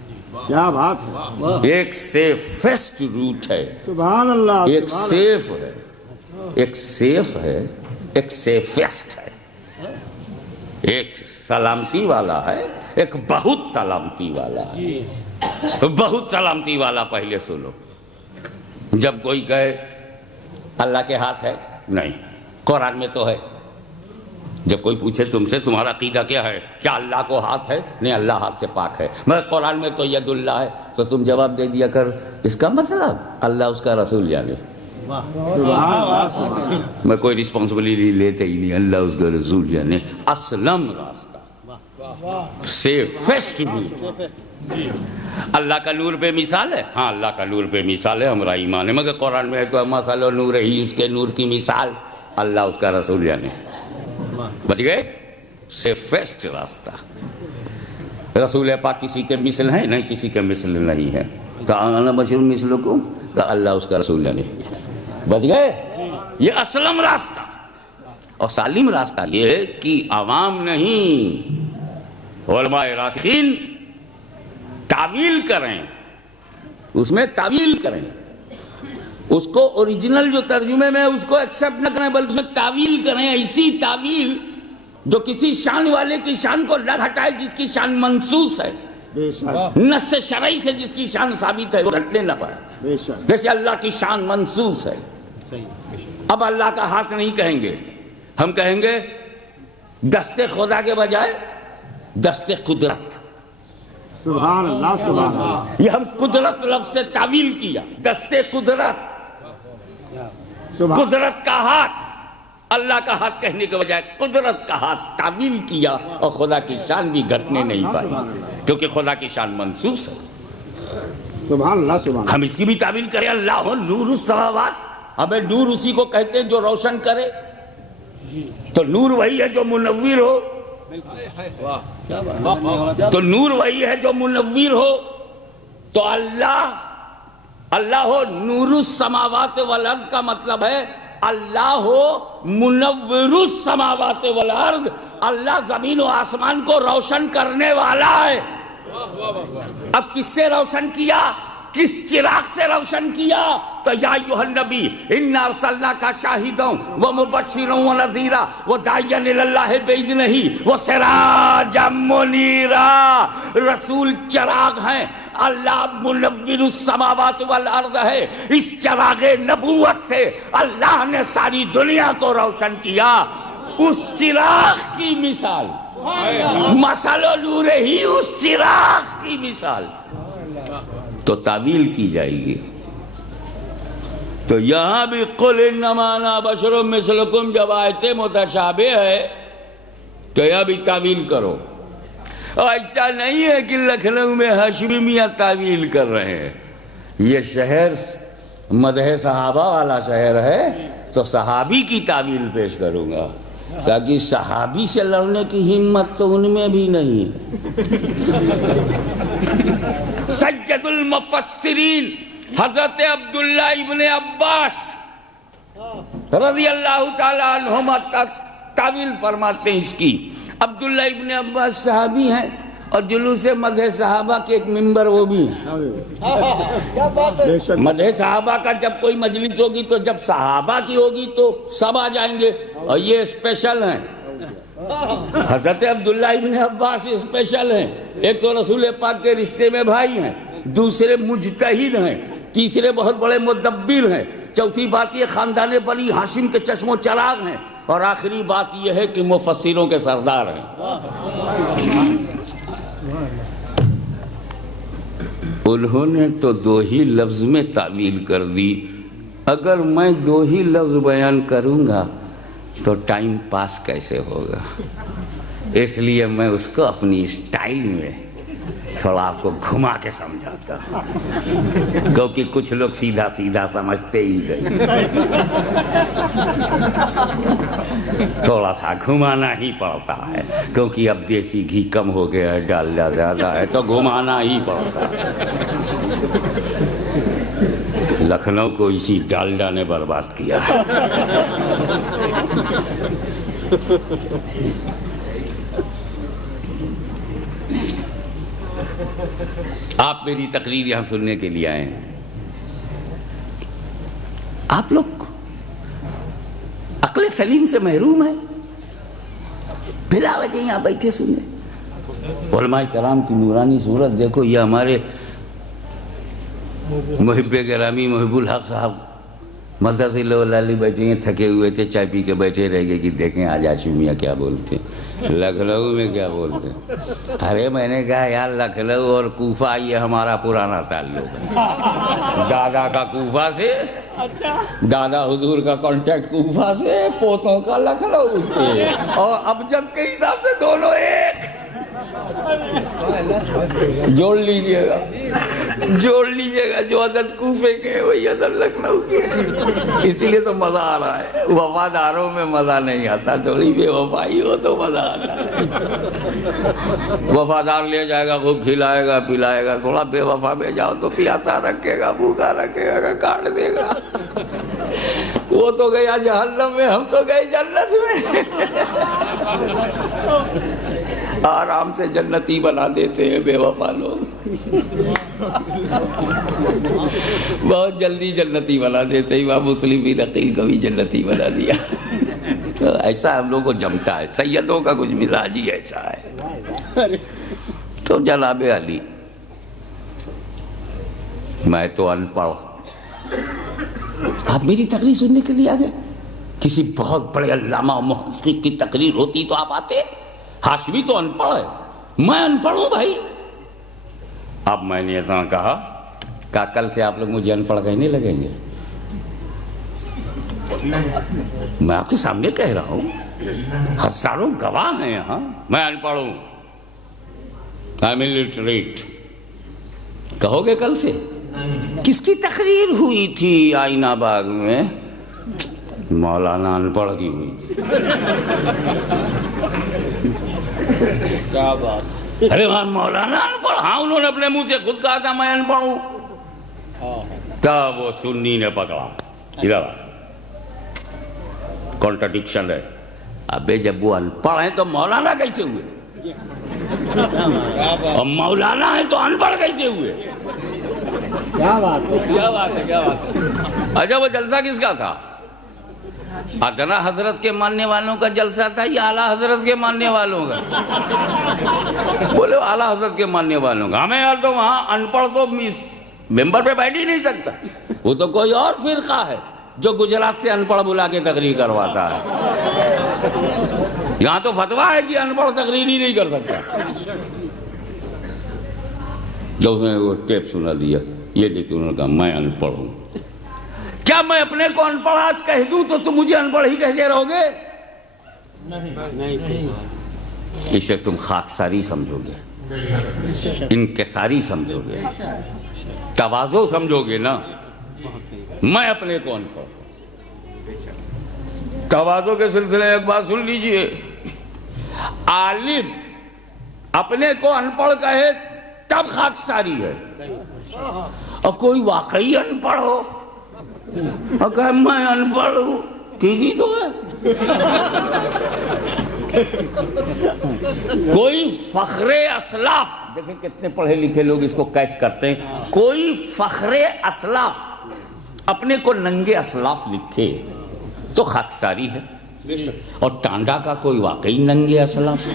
کیا بات ہے. ایک سیفسٹ روٹ ہے، سبحان اللہ. ایک سیف ہے، ایک سیف ہے، ایک سیفسٹ ہے. ایک سلامتی والا ہے، ایک بہت سلامتی والا ہے. بہت سلامتی والا پہلے سنو. جب کوئی کہے اللہ کے ہاتھ ہے، نہیں قرآن میں تو ہے. جب کوئی پوچھے تم سے تمہارا عقیدہ کیا ہے، کیا اللہ کو ہاتھ ہے؟ نہیں، اللہ ہاتھ سے پاک ہے، مگر قرآن میں تو ید اللہ ہے. تو تم جواب دے دیا کر اس کا مطلب اللہ اس کا رسول جانے. میں کوئی رسپانسبلٹی لیتے ہی نہیں، اللہ اس کا رسول جانے. اسلم راستہ، سیفسٹ روٹ. اللہ کا نور بے مثال ہے، ہاں اللہ کا نور بے مثال ہے، ہمارا ایمان ہے، مگر قرآن میں ہے تو مثل نور ہی اس کے نور کی مثال، اللہ اس کا رسول جانے. بچ گئے. سیفسٹ راستہ. رسول پاک کسی کے مثل ہیں؟ نہیں، کسی کے مثل نہیں ہے. انا بشر مثلکم، اللہ اس کا رسول جانے. بچ گئے. یہ اسلم راستہ. اور سالم راستہ یہ ہے کہ عوام نہیں، علماء راسخین تعویل کریں، اس میں تعویل کریں، اس کو اوریجنل جو ترجمے میں ہے اس کو ایکسپٹ نہ کریں بلکہ اس میں تعویل کریں. ایسی تعویل جو کسی شان والے کی شان کو نہ ہٹائے جس کی شان منصوص ہے، نص شرعی سے جس کی شان ثابت ہے وہ گھٹنے نہ پائے. جیسے اللہ کی شان منصوص ہے. اب اللہ کا ہاتھ نہیں کہیں گے، ہم کہیں گے دست خدا کے بجائے دست قدرت. سبحان اللہ سبحان اللہ. یہ ہم قدرت لفظ سے تعویل کیا. دست قدرت، قدرت کا ہاتھ. اللہ کا ہاتھ کہنے کے بجائے قدرت کا ہاتھ تعویل کیا، اور خدا کی شان بھی گھٹنے نہیں پائی کیونکہ خدا کی شان منصوص ہے. سبحان اللہ سبحان. ہم اس کی بھی تعویل کریں اللہ نور السماوات. ہمیں نور اسی کو کہتے ہیں جو روشن کرے. تو نور وہی ہے جو منور ہو، تو نور وہی ہے جو منور ہو. تو اللہ ہو نور السماوات والارض کا مطلب ہے اللہ ہو منور السماوات والارض. اللہ زمین و آسمان کو روشن کرنے والا ہے. اب کس سے روشن کیا؟ کس چراغ سے روشن کیا؟ تو یا ایھا النبی انا ارسلناک شاہدا ومبشرا ونذیرا وداعیا الی اللہ باذنہ وسراجا منیرا. رسول چراغ ہیں، اللہ منور السماوات والارض ہے. اس چراغ نبوت سے اللہ نے ساری دنیا کو روشن کیا. اس چراغ کی مثال مثل نور ہی اس چراغ کی مثال. تو تعویل کی جائے گی. تو یہاں بھی قل انما انا بشر مثلکم جب آیت متشابہ ہے تو یہاں بھی تعویل کرو. ایسا نہیں ہے کہ لکھنؤ میں ہاشمی میاں تعویل کر رہے ہیں. یہ شہر مدح صحابہ والا شہر ہے تو صحابی کی تعویل پیش کروں گا تاکہ صحابی سے لڑنے کی ہمت تو ان میں بھی نہیں ہے. سید المفسرین حضرت عبداللہ ابن عباس رضی اللہ تعالیٰ عنہما تعویل فرماتے ہیں اس کی. عبداللہ ابن عباس صحابی ہیں اور جلوس مدح صحابہ کے ایک ممبر وہ بھی ہیں. مدح صحابہ کا جب کوئی مجلس ہوگی تو جب صحابہ کی ہوگی تو سب آ جائیں گے اور یہ اسپیشل ہیں. حضرت عبداللہ ابن عباس اسپیشل ہیں. ایک تو رسول پاک کے رشتے میں بھائی ہیں, دوسرے مجتہد ہیں, تیسرے بہت بڑے مدبر ہیں, چوتھی بات یہ خاندان بنی ہاشم کے چشم و چراغ ہیں, اور آخری بات یہ ہے کہ مفسروں کے سردار ہیں. انہوں نے تو دو ہی لفظ میں تعویل کر دی. اگر میں دو ہی لفظ بیان کروں گا تو ٹائم پاس کیسے ہوگا؟ اس لیے میں اس کو اپنی اسٹائل میں تھوڑا آپ کو گھما کے سمجھاتا ہوں, کیونکہ کچھ لوگ سیدھا سیدھا سمجھتے ہی نہیں. تھوڑا سا گھمانا ہی پڑتا ہے کیونکہ اب دیسی گھی کم ہو گیا ہے, ڈالڈا زیادہ ہے تو گھمانا ہی پڑتا ہے. لکھنؤ کو اسی ڈالڈا نے برباد کیا ہے. آپ میری تقریر یہاں سننے کے لیے آئے ہیں. آپ لوگ عقل سلیم سے محروم ہیں, بلا وجہ یہاں بیٹھے سنیں. علماء کرام کی نورانی صورت دیکھو. یہ ہمارے محب گرامی محب الحق صاحب مزہ سے اللہ بیٹھے ہیں, تھکے ہوئے تھے, چائے پی کے بیٹھے رہ گئے کہ دیکھیں آج ہاشمیہ کیا بولتے ہیں, لکھنؤ میں کیا بولتے ہیں. ارے میں نے کہا یار لکھنؤ اور کوفہ یہ ہمارا پرانا تعلق ہے. دادا کا کوفہ سے, دادا حضور کا کانٹیکٹ کوفہ سے, پوتوں کا لکھنؤ سے, اور اب جب کے حساب سے دونوں ایک. جوڑ لیجئے گا, جوڑ لیجئے گا. جو عدد کوفے کے وہی عدد لکھنؤ کے. اس لیے تو مزہ آ رہا ہے. وفاداروں میں مزہ نہیں آتا, تھوڑی بے وفائی ہو تو مزہ آتا ہے. وفادار لے جائے گا, خوب کھلائے گا پلائے گا. تھوڑا بے وفا میں جاؤ تو پیاسا رکھے گا, بھوکا رکھے گا, کاٹ دے گا. وہ تو گیا جہنم میں, ہم تو گئے جنت میں. آرام سے جنتی بنا دیتے ہیں بے وفا لوگ. بہت جلدی جنتی بنا دیتے. امام مسلم بن عقیل کو بھی جنتی بنا دیا. تو ایسا ہم لوگ کو جمتا ہے. سیدوں کا کچھ مزاج ہی ایسا ہے. تو جناب علی, میں تو ان پڑھ, آپ میری تقریر سننے کے لیے آ گئے. کسی بہت بڑے علامہ و محقق کی تقریر ہوتی تو آپ آتے. ہاشمی تو ان پڑھ ہے, میں ان پڑھ ہوں بھائی. اب میں نے اتنا کہا کل سے آپ لوگ مجھے ان پڑھ کہنے لگیں گے. میں آپ کے سامنے کہہ رہا ہوں, ہزاروں گواہ ہیں یہاں, میں ان پڑھ ہوں, آئی ایم الٹریٹ. کہو گے کل سے کس کی تقریر ہوئی تھی آئینہ باغ میں؟ مولانا ان پڑھ کی ہوئی تھی. کیا بات. ارے وہاں مولانا ان پڑھ, ہاں انہوں نے اپنے منہ سے خود کہا تھا میں ان پڑھ ہوں. تب وہ سنی نے پکڑا, ادھر کانٹرڈکشن ہے. ابے جب وہ ان پڑھ ہیں تو مولانا کیسے ہوئے؟ اور مولانا ہے تو ان پڑھ کیسے ہوئے؟ کیا بات ہے, کیا بات ہے, کیا بات ہے. اچھا وہ جلسہ کس کا تھا؟ ادنا حضرت کے ماننے والوں کا جلسہ تھا یا اعلیٰ حضرت کے ماننے والوں کا؟ بولے اعلیٰ حضرت کے ماننے والوں کا. ہمیں یار تو وہاں ان پڑھ تو ممبر پہ بیٹھ ہی نہیں سکتا. وہ تو کوئی اور فرقہ ہے جو گجرات سے ان پڑھ بلا کے تقریر کرواتا ہے. یہاں تو فتویٰ ہے کہ ان پڑھ تقریر ہی نہیں کر سکتا. جب اس نے وہ ٹیپ سنا دیا, یہ دیکھیں انہوں نے کہا میں ان پڑھ ہوں. کیا میں اپنے کو ان پڑھ آج کہہ دوں تو تم مجھے ان پڑھ ہی کہتے رہو گے؟ اسے تم خاکساری سمجھو گے, انکساری سمجھو گے, تواضع سمجھو گے نا. میں اپنے کو ان پڑھ. تواضع کے سلسلے میں ایک بات سن لیجئے, عالم اپنے کو ان پڑھ کہے تب خاکساری ہے, اور کوئی واقعی ان پڑھ ہو اور کہے میں ان پڑھ ہوں, ٹھیک ہی تو ہے. کوئی فخر اسلاف, دیکھیں کتنے پڑھے لکھے لوگ اس کو کیچ کرتے ہیں, کوئی فخر اسلاف اپنے کو ننگے اسلاف لکھے تو خاکساری ہے, اور ٹانڈا کا کوئی واقعی ننگے اسلاف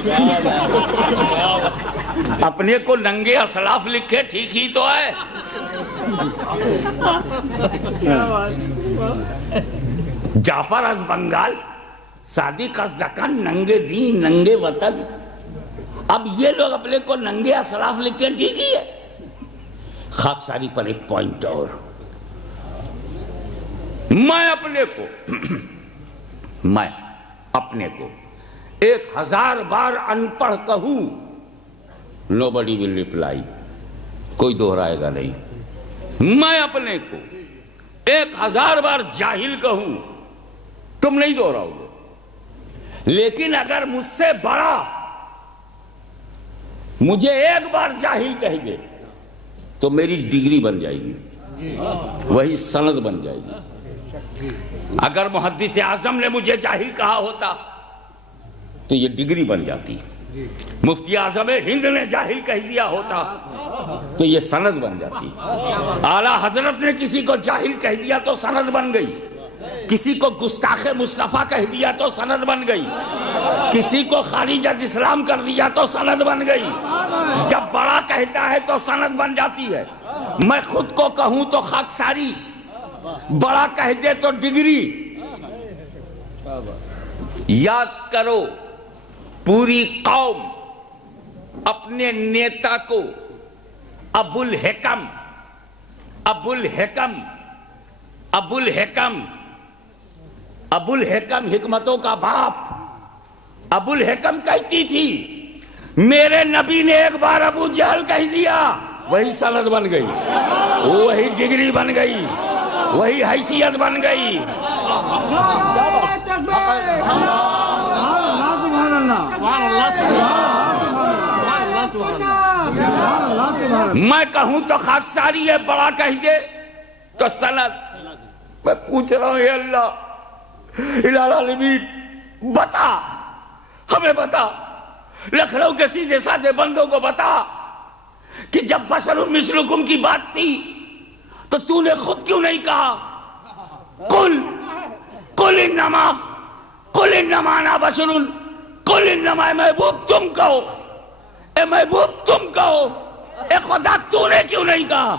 اپنے کو ننگے اسلاف لکھے, ٹھیک ہی تو ہے. جعفر از بنگال, صادق از دکن, ننگے دین ننگے وطن. اب یہ لوگ اپنے کو ننگے اسلاف لکھے, ٹھیک ہی ہے. خاکساری پر ایک پوائنٹ اور, میں اپنے کو 1000 بار ان پڑھ کہوں, nobody will reply, کوئی دہرائے گا نہیں. میں اپنے کو 1000 بار جاہل کہوں, تم نہیں دہراؤ گے. لیکن اگر مجھ سے بڑا مجھے ایک بار جاہل کہہ دے تو میری ڈگری بن جائے گی, وہی سند بن جائے گی. اگر محدث اعظم نے مجھے جاہل کہا ہوتا تو یہ ڈگری بن جاتی. مفتی اعظم ہند نے جاہل کہہ دیا ہوتا تو یہ سند بن جاتی. اعلیٰ حضرت نے کسی کو جاہل کہہ دیا تو سند بن گئی. کسی کو گستاخ مصطفیٰ کہہ دیا تو سند بن گئی. کسی کو خارج از اسلام کر دیا تو سند بن گئی. جب بڑا کہتا ہے تو سند بن جاتی ہے. میں خود کو کہوں تو خاکساری, بڑا کہہ دے تو ڈگری. یاد کرو, پوری قوم اپنے نیتا کو ابو الحکم حکمتوں کا باپ, ابو الحکم کہتی تھی میرے نبی نے ایک بار ابو جہل کہہ دیا, وہی سند بن گئی, وہی ڈگری بن گئی, وہی حیثیت بن گئی. میں کہوں تو خاکساری ہے, بڑا کہہ دے تو سند. میں پوچھ رہا ہوں, اے اللہ الہ العالمین, بتا, ہمیں بتا, لکھنؤ کے سیدھے سادے بندوں کو بتا کہ جب بشر مثلکم کی بات تھی تو تو نے خود کیوں نہیں کہا قل انما انا بشر, قل انما. محبوب تم کہو, اے محبوب تم کہو. اے خدا تو نے کیوں نہیں کہا,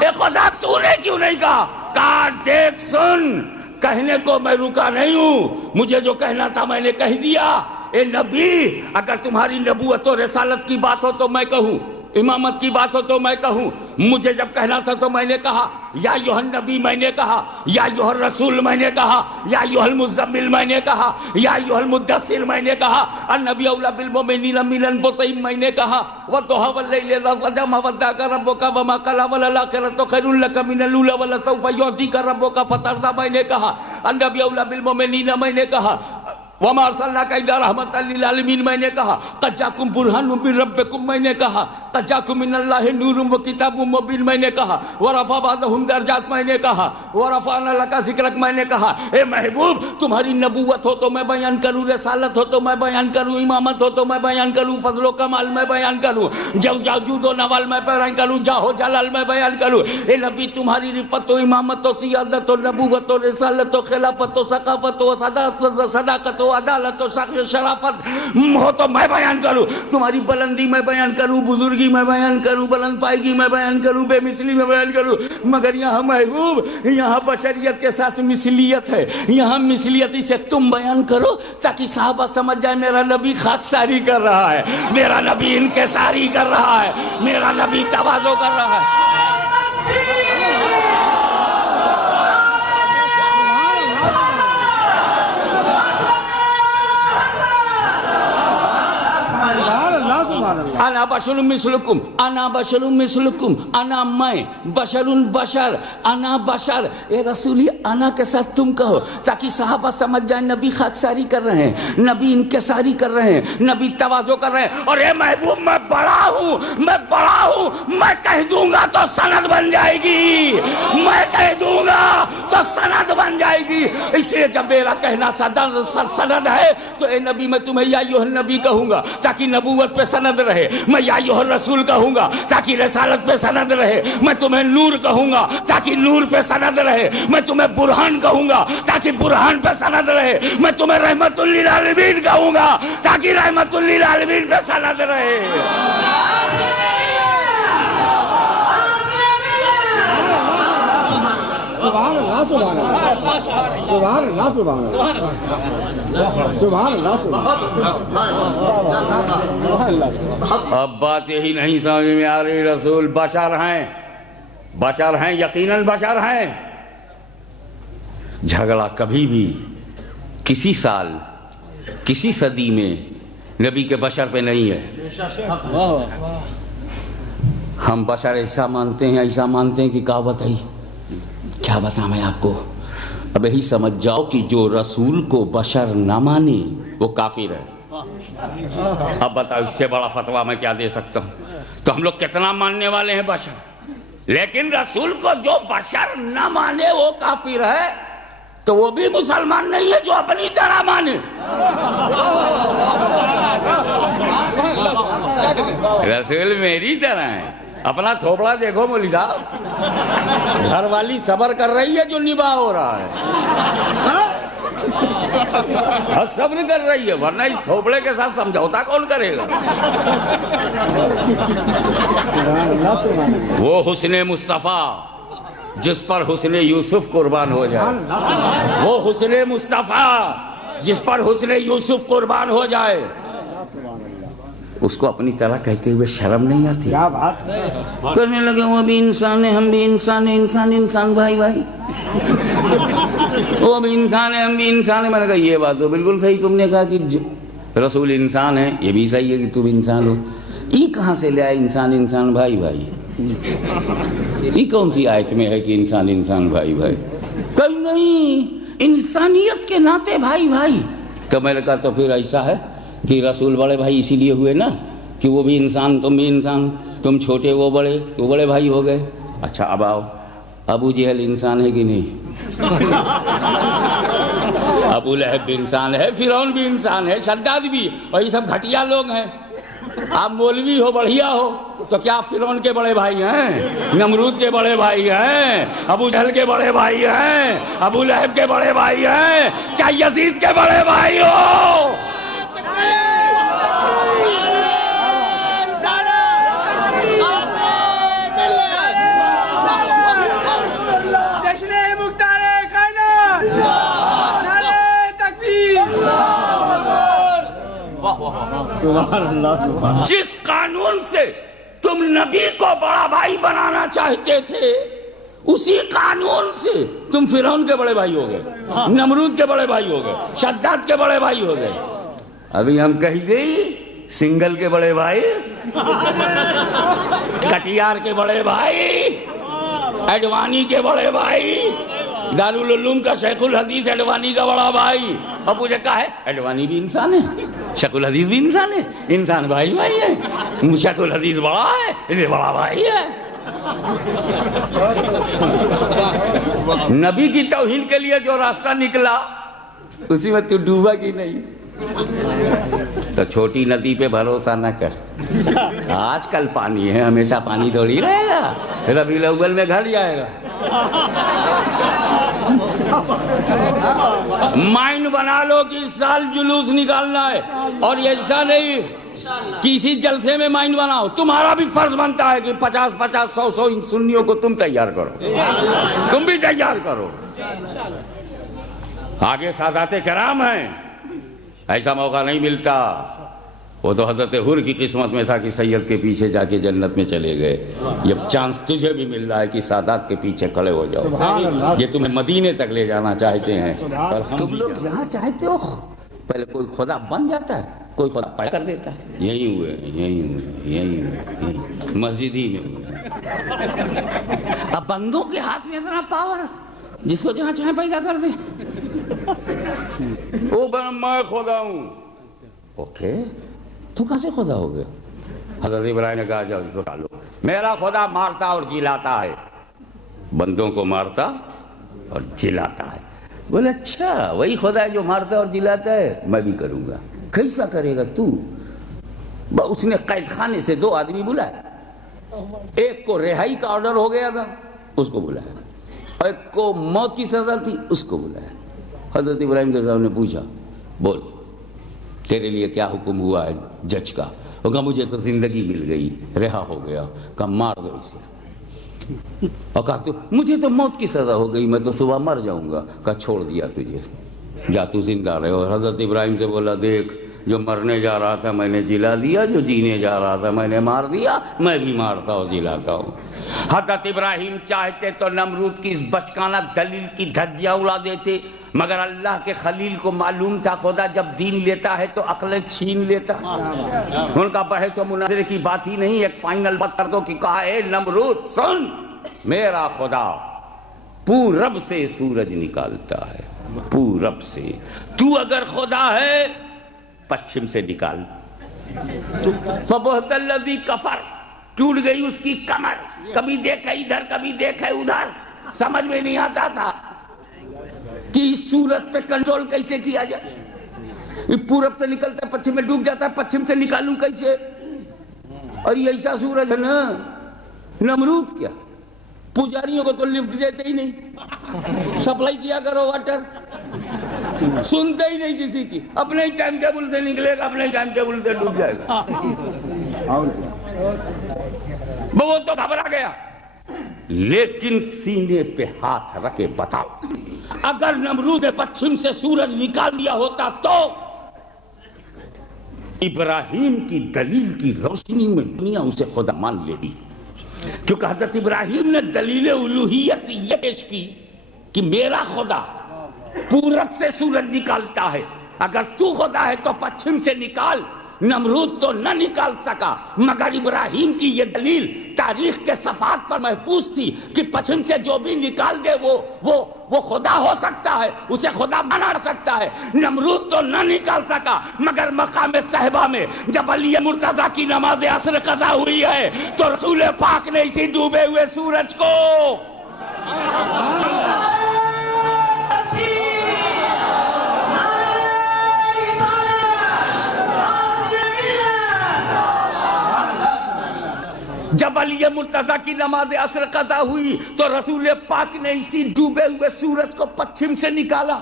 اے خدا تو نے کیوں نہیں کہا. کہا دیکھ سن, کہنے کو میں رکا نہیں ہوں, مجھے جو کہنا تھا میں نے کہہ دیا. اے نبی, اگر تمہاری نبوت و رسالت کی بات ہو تو میں کہوں, امامت کی بات ہو تو میں کہوں. مجھے جب کہنا تھا تو میں نے کہا یا ایھا النبی, میں نے کہا یا ایھا الرسول, میں نے کہا یا ایھا المزمل, میں نے کہا یا ایھا المدثر, میں نے کہا النبی اولی بالمؤمنین من انفسہم, میں نے کہا والضحی واللیل اذا سجی ما ودعک ربک وما قلی وللآخرۃ خیر لک من الاولی ولسوف یعطیک ربک فترضی, میں نے کہا النبی اولی بالمؤمنین, میں نے کہا وما ارسلناک الا رحمۃ للعالمین, میں نے کہا قد جاءکم برہان من ربکم, میں نے کہا قد جاءکم من اللہ نور و کتاب مبین میں نے کہا، ورفع بعضهم درجات میں نے کہا، ورفعنا لک ذکرک میں نے کہا۔ اے محبوب تمہاری نبوت ہو تو میں بیان کروں، رسالت ہو تو میں بیان کروں، امامت ہو تو میں بیان کروں، فضل و کمال میں بیان کروں، جود و نوال میں بیان کروں، جاہ و جلال میں بیان کروں۔ اے نبی تمہاری رفت و امامت و سیادت و نبوت و رسالت و خلافت و ثقافت و صداقت و عدالت و شرافت ہو تو میں بیان کروں، تمہاری بلندی میں بیان کروں، بزرگی میں بیان کروں، بلند پائیگی میں بیان کروں، بے مثلی میں بیان کروں۔ مگر یہاں محبوب یہاں بشریت کے ساتھ مثلیت ہے، یہاں مثلیت اسے تم بیان کرو تاکہ صحابہ سمجھ جائے میرا نبی خاکساری کر رہا ہے، میرا نبی انکساری کر رہا ہے، میرا نبی تواضع کر رہا ہے۔ انا بشر مثلکم، انا بشر مثلکم، انا میں بشر بشر، انا بشر۔ اے رسولی انا کے ساتھ تم کہو تاکہ صحابہ سمجھ جائیں نبی خاکساری کر رہے ہیں، نبی انکساری کر رہے ہیں، نبی تواضع کر رہے ہیں۔ اور اے محبوب میں بڑا ہوں، میں بڑا ہوں، میں کہہ دوں گا تو سند بن جائے گی، میں کہہ دوں گا تو سند بن جائے گی۔ اس لیے جب میرا کہنا سند ہے تو اے نبی میں تمہیں یا ایھا النبی کہوں گا تاکہ نبوت پہ سند رہے، میں یا ایھا الرسول کہوں گا تاکہ رسالت پہ سند رہے، میں تمہیں نور کہوں گا تاکہ نور پہ سند رہے، میں تمہیں برہان کہوں گا تاکہ برہان پہ سند رہے، میں تمہیں رحمت للعالمین کہوں گا تاکہ رحمت للعالمین پہ سند رہے۔ سبحان اللہ سبحان اللہ سبحان اللہ سبحان اللہ سبحان اللہ۔ اب بات یہی نہیں سمجھ میں آ رہی، رسول بشر ہیں، بشر ہیں، یقیناً بشر ہیں۔ جھگڑا کبھی بھی کسی سال کسی صدی میں نبی کے بشر پہ نہیں ہے۔ ہم بشر ایسا مانتے ہیں کہ کیا بتائی، کیا بتاؤں میں آپ کو؟ اب یہی سمجھ جاؤ کہ جو رسول کو بشر نہ مانے وہ کافر ہے۔ اب بتاؤ اس سے بڑا فتویٰ میں کیا دے سکتا ہوں؟ تو ہم لوگ کتنا ماننے والے ہیں بشر، لیکن رسول کو جو بشر نہ مانے وہ کافر ہے، تو وہ بھی مسلمان نہیں ہے جو اپنی طرح مانے۔ رسول میری طرح ہے، اپنا تھوپڑا دیکھو مولوی صاحب، گھر والی صبر کر رہی ہے جو نباہ ہو رہا ہے، صبر کر رہی ہے، ورنہ اس تھوپڑے کے ساتھ سمجھوتا کون کرے گا؟ وہ حسن مصطفیٰ جس پر حسن یوسف قربان ہو جائے، وہ حسن مصطفیٰ جس پر حسن یوسف قربان ہو جائے، اس کو اپنی طرح کہتے ہوئے شرم نہیں آتی؟ کیا بات ہے، کرنے لگے وہ بھی انسان ہے، ہم بھی انسان ہیں، انسان بھائی بھائی، وہ بھی انسان ہے، ہم بھی انسان ہیں۔ میں نے کہا یہ بات تو بالکل صحیح، تم نے کہا کہ رسول انسان ہے، یہ بھی صحیح ہے کہ تم انسان ہو، یہ کہاں سے لے آئے انسان بھائی بھائی؟ یہ کون سی آیت میں ہے کہ انسان بھائی بھائی؟ کہیں نہیں، انسانیت کے ناطے بھائی بھائی۔ تو میں نے کہا تو پھر ایسا ہے کہ رسول بڑے بھائی اسی لیے ہوئے نا کہ وہ بھی انسان تم بھی انسان، تم چھوٹے وہ بڑے بھائی ہو گئے۔ اچھا اب آؤ، ابو جہل انسان ہے کہ نہیں؟ ابو لہب بھی انسان ہے، فرعون بھی انسان ہے، شداد بھی، اور یہ سب گھٹیا لوگ ہیں۔ آپ مولوی ہو، بڑھیا ہو، تو کیا آپ فرعون کے بڑے بھائی ہیں، نمرود کے بڑے بھائی ہیں، ابو جہل کے بڑے بھائی ہیں، ابو لہب کے بڑے بھائی ہیں، کیا یزید کے بڑے بھائی ہو؟ جس قانون سے تم نبی کو بڑا بھائی بنانا چاہتے تھے، اسی قانون سے تم فرعون کے بڑے بھائی ہو گئے، نمرود کے بڑے بھائی ہو گئے، شداد کے بڑے بھائی ہو گئے۔ ابھی ہم کہی گئی سنگل کے بڑے بھائی، کٹیار کے بڑے بھائی، ایڈوانی کے بڑے بھائی، دارالعلوم کا شیخ الحدیث ایڈوانی کا بڑا بھائی، اور مجھے کہا ہے ایڈوانی بھی انسان ہے، شیخ الحدیث بھی انسان ہے، انسان بھائی بھائی ہے۔ مشاق الحدیث بڑا ہے، یہ بڑا بھائی ہے۔ نبی کی توہین کے لیے جو راستہ نکلا اسی میں تو ڈوبا کی نہیں۔ تو چھوٹی ندی پہ بھروسہ نہ کر، آج کل پانی ہے، ہمیشہ پانی تھوڑی رہے گا، ربیع الاول میں گھٹ جائے گا۔ مائنڈ بنا لو کہ اس سال جلوس نکالنا ہے، اور ایسا نہیں کسی جلسے میں مائنڈ بناؤ، تمہارا بھی فرض بنتا ہے کہ 50 100 ان سنیوں کو تم تیار کرو، تم بھی تیار کرو۔ آگے سادات کرام ہیں، ایسا موقع نہیں ملتا۔ وہ تو حضرت حر کی قسمت میں تھا کہ سید کے پیچھے جا کے جنت میں چلے گئے، یہ چانس تجھے بھی مل رہا ہے کہ سادات کے پیچھے کھڑے ہو جاؤ۔ یہ تمہیں مدینے تک لے جانا چاہتے ہیں، اور تم لوگ جہاں چاہتے ہو پہلے کوئی خدا بن جاتا ہے، کوئی خدا پیدا کر دیتا ہے۔ یہی ہوئے مسجد ہی میں ہوئے۔ اب بندوں کے ہاتھ میں اتنا پاور، جس کو جہاں چاہیں پیدا کر دیں۔ میں خدا ہوں، اوکے تو کیسے خدا ہو گیا؟ حضرت ابراہیم نے کہا جاؤ اس کو ڈالو، میرا خدا مارتا اور جلاتا ہے، بندوں کو مارتا اور جلاتا ہے۔ بولے اچھا وہی خدا ہے جو مارتا اور جلاتا ہے، میں بھی کروں گا۔ کیسا کرے گا تو؟ اس نے قید خانے سے 2 آدمی بلائے، ایک کو رہائی کا آرڈر ہو گیا تھا اس کو بلایا، اور ایک کو موت کی سزا تھی اس کو بلایا۔ حضرت ابراہیم کے صاحب نے پوچھا بول تیرے لیے کیا حکم ہوا ہے جج کا؟ وہ کہا مجھے تو زندگی مل گئی، رہا ہو گیا۔ کہا مار دو اسے۔ اور کہا تو مجھے تو موت کی سزا ہو گئی، میں تو صبح مر جاؤں گا۔ کہا چھوڑ دیا تجھے، جا تو زندہ رہے۔ اور حضرت ابراہیم سے بولا دیکھ جو مرنے جا رہا تھا میں نے جلا دیا، جو جینے جا رہا تھا میں نے مار دیا، میں بھی مارتا ہوں جلاتا ہوں۔ حضرت ابراہیم چاہتے تو نمرود کی اس بچکانہ دلیل کی دھجیاں اڑا دیتے، مگر اللہ کے خلیل کو معلوم تھا خدا جب دین لیتا ہے تو عقلیں چھین لیتا۔ ان کا بحث و مناظرے کی بات ہی نہیں، ایک فائنل بات کر دو کہ کہا اے نمرود سن، میرا خدا پورب سے سورج نکالتا ہے، پورب سے۔ تو اگر خدا ہے پچھم سے نکال۔ فبہت الذی کفر، ٹوٹ گئی اس کی کمر، کبھی دیکھا ادھر کبھی دیکھا ادھر، سمجھ میں نہیں آتا تھا کہ اس صورت پہ کنٹرول کیسے کیا جائے۔ پورب سے نکلتا ہے پچھم میں ڈوب جاتا ہے، پچھم سے نکالوں کیسے؟ اور یہ ایسا سورج ہے نا، نمرود کیا پجاریوں کو تو لفٹ دیتے ہی نہیں، سپلائی کیا کرو واٹر، سنتے ہی نہیں کسی کی، اپنے ہی ٹائم ٹیبل سے نکلے گا، اپنے ہی ٹائم ٹیبل سے ڈوب جائے گا۔ وہ تو گھبرا گیا، لیکن سینے پہ ہاتھ رکھے بتاؤ اگر نمرود پچھم سے سورج نکال دیا ہوتا تو ابراہیم کی دلیل کی روشنی میں دنیا اسے خدا مان لیتی، کیونکہ حضرت ابراہیم نے دلیل الوہیت یہ پیش کی کہ میرا خدا پورب سے سورج نکالتا ہے، اگر تو خدا ہے تو پچھم سے نکال۔ نمرود تو نہ نکال سکا، مگر ابراہیم کی یہ دلیل تاریخ کے صفحات پر محفوظ تھی کہ پچھم سے جو بھی نکال دے وہ خدا ہو سکتا ہے، اسے خدا بنا سکتا ہے۔ نمرود تو نہ نکال سکا، مگر مقام صحبہ میں جب علی مرتضیٰ کی نماز عصر قضا ہوئی ہے تو رسول پاک نے اسی ڈوبے ہوئے سورج کو جب علی مرتضیٰ کی نماز عصر قضا ہوئی تو رسول پاک نے اسی ڈوبے ہوئے سورج کو پچھم سے نکالا،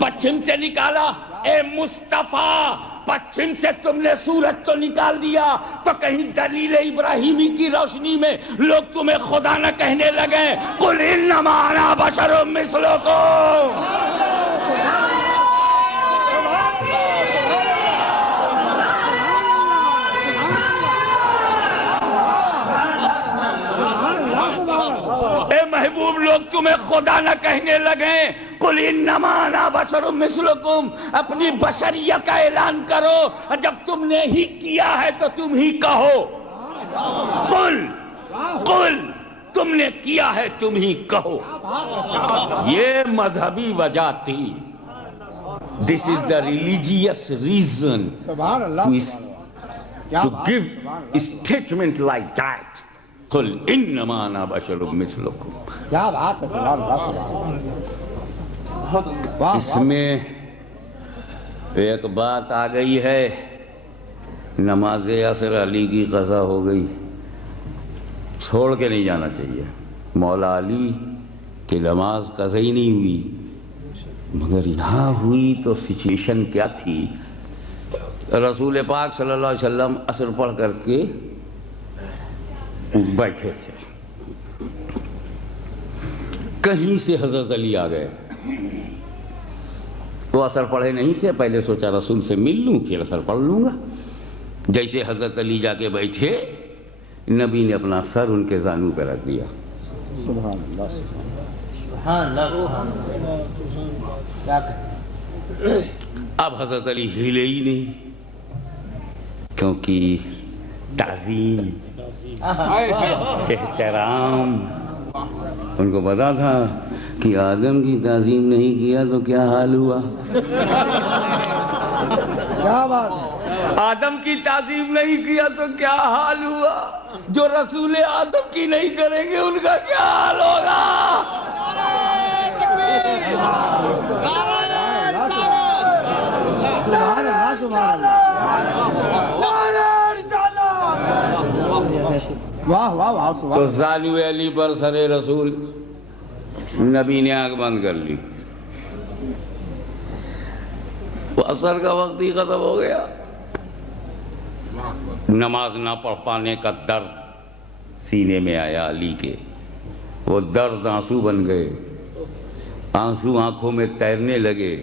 پچھم سے نکالا۔ اے مصطفیٰ پچھم سے تم نے سورج تو نکال دیا تو کہیں دلیل ابراہیمی کی روشنی میں لوگ تمہیں خدا نہ کہنے لگے قل انما انا بشر مثلکم۔ اے محبوب لوگ تمہیں خدا نہ کہنے لگیں قل انما انا بشر مثلکم، اپنی بشریت کا اعلان کرو، جب تم نے ہی کیا ہے تو تم ہی کہو، قل تم نے کیا ہے تم ہی کہو۔ یہ مذہبی وجہ تھی، this is the religious reason to to give a statement like that. قل انما انا بشر مثلکم. کیا بات ہے, سبحان اللہ سبحان اللہ. اس میں ایک بات آ گئی ہے, نماز عصر علی کی قضا ہو گئی, چھوڑ کے نہیں جانا چاہیے. مولا علی کی نماز قضا ہی نہیں ہوئی, مگر یہاں ہوئی تو سچویشن کیا تھی. رسول پاک صلی اللہ علیہ وسلم عصر پڑھ کر کے بیٹھے تھے, کہیں سے حضرت علی آ گئے. وہ عصر پڑھے نہیں تھے, پہلے سوچا رسول سے مل لوں پھر عصر پڑھ لوں گا. جیسے حضرت علی جا کے بیٹھے, نبی نے اپنا سر ان کے زانو پہ رکھ دیا. سبحان اللہ سبحان اللہ. اب حضرت علی ہلے ہی نہیں, کیونکہ تعظیم احترام, ان کو پتا تھا کہ آدم کی تعظیم نہیں کیا تو کیا حال ہوا. کیا بات ہے, آدم کی تعظیم نہیں کیا تو کیا حال ہوا, جو رسول اعظم کی نہیں کریں گے ان کا کیا حال ہوگا. سبحان اللہ سبحان اللہ. واہ واہ واہ تو سبحان. زانو علی پر سر رسول, نبی نے آنکھ بند کر لی. وہ عصر کا وقت ہی ختم ہو گیا. نماز نہ پڑھ پانے کا درد سینے میں آیا علی کے, وہ درد آنسو بن گئے, آنسو آنکھوں میں تیرنے لگے.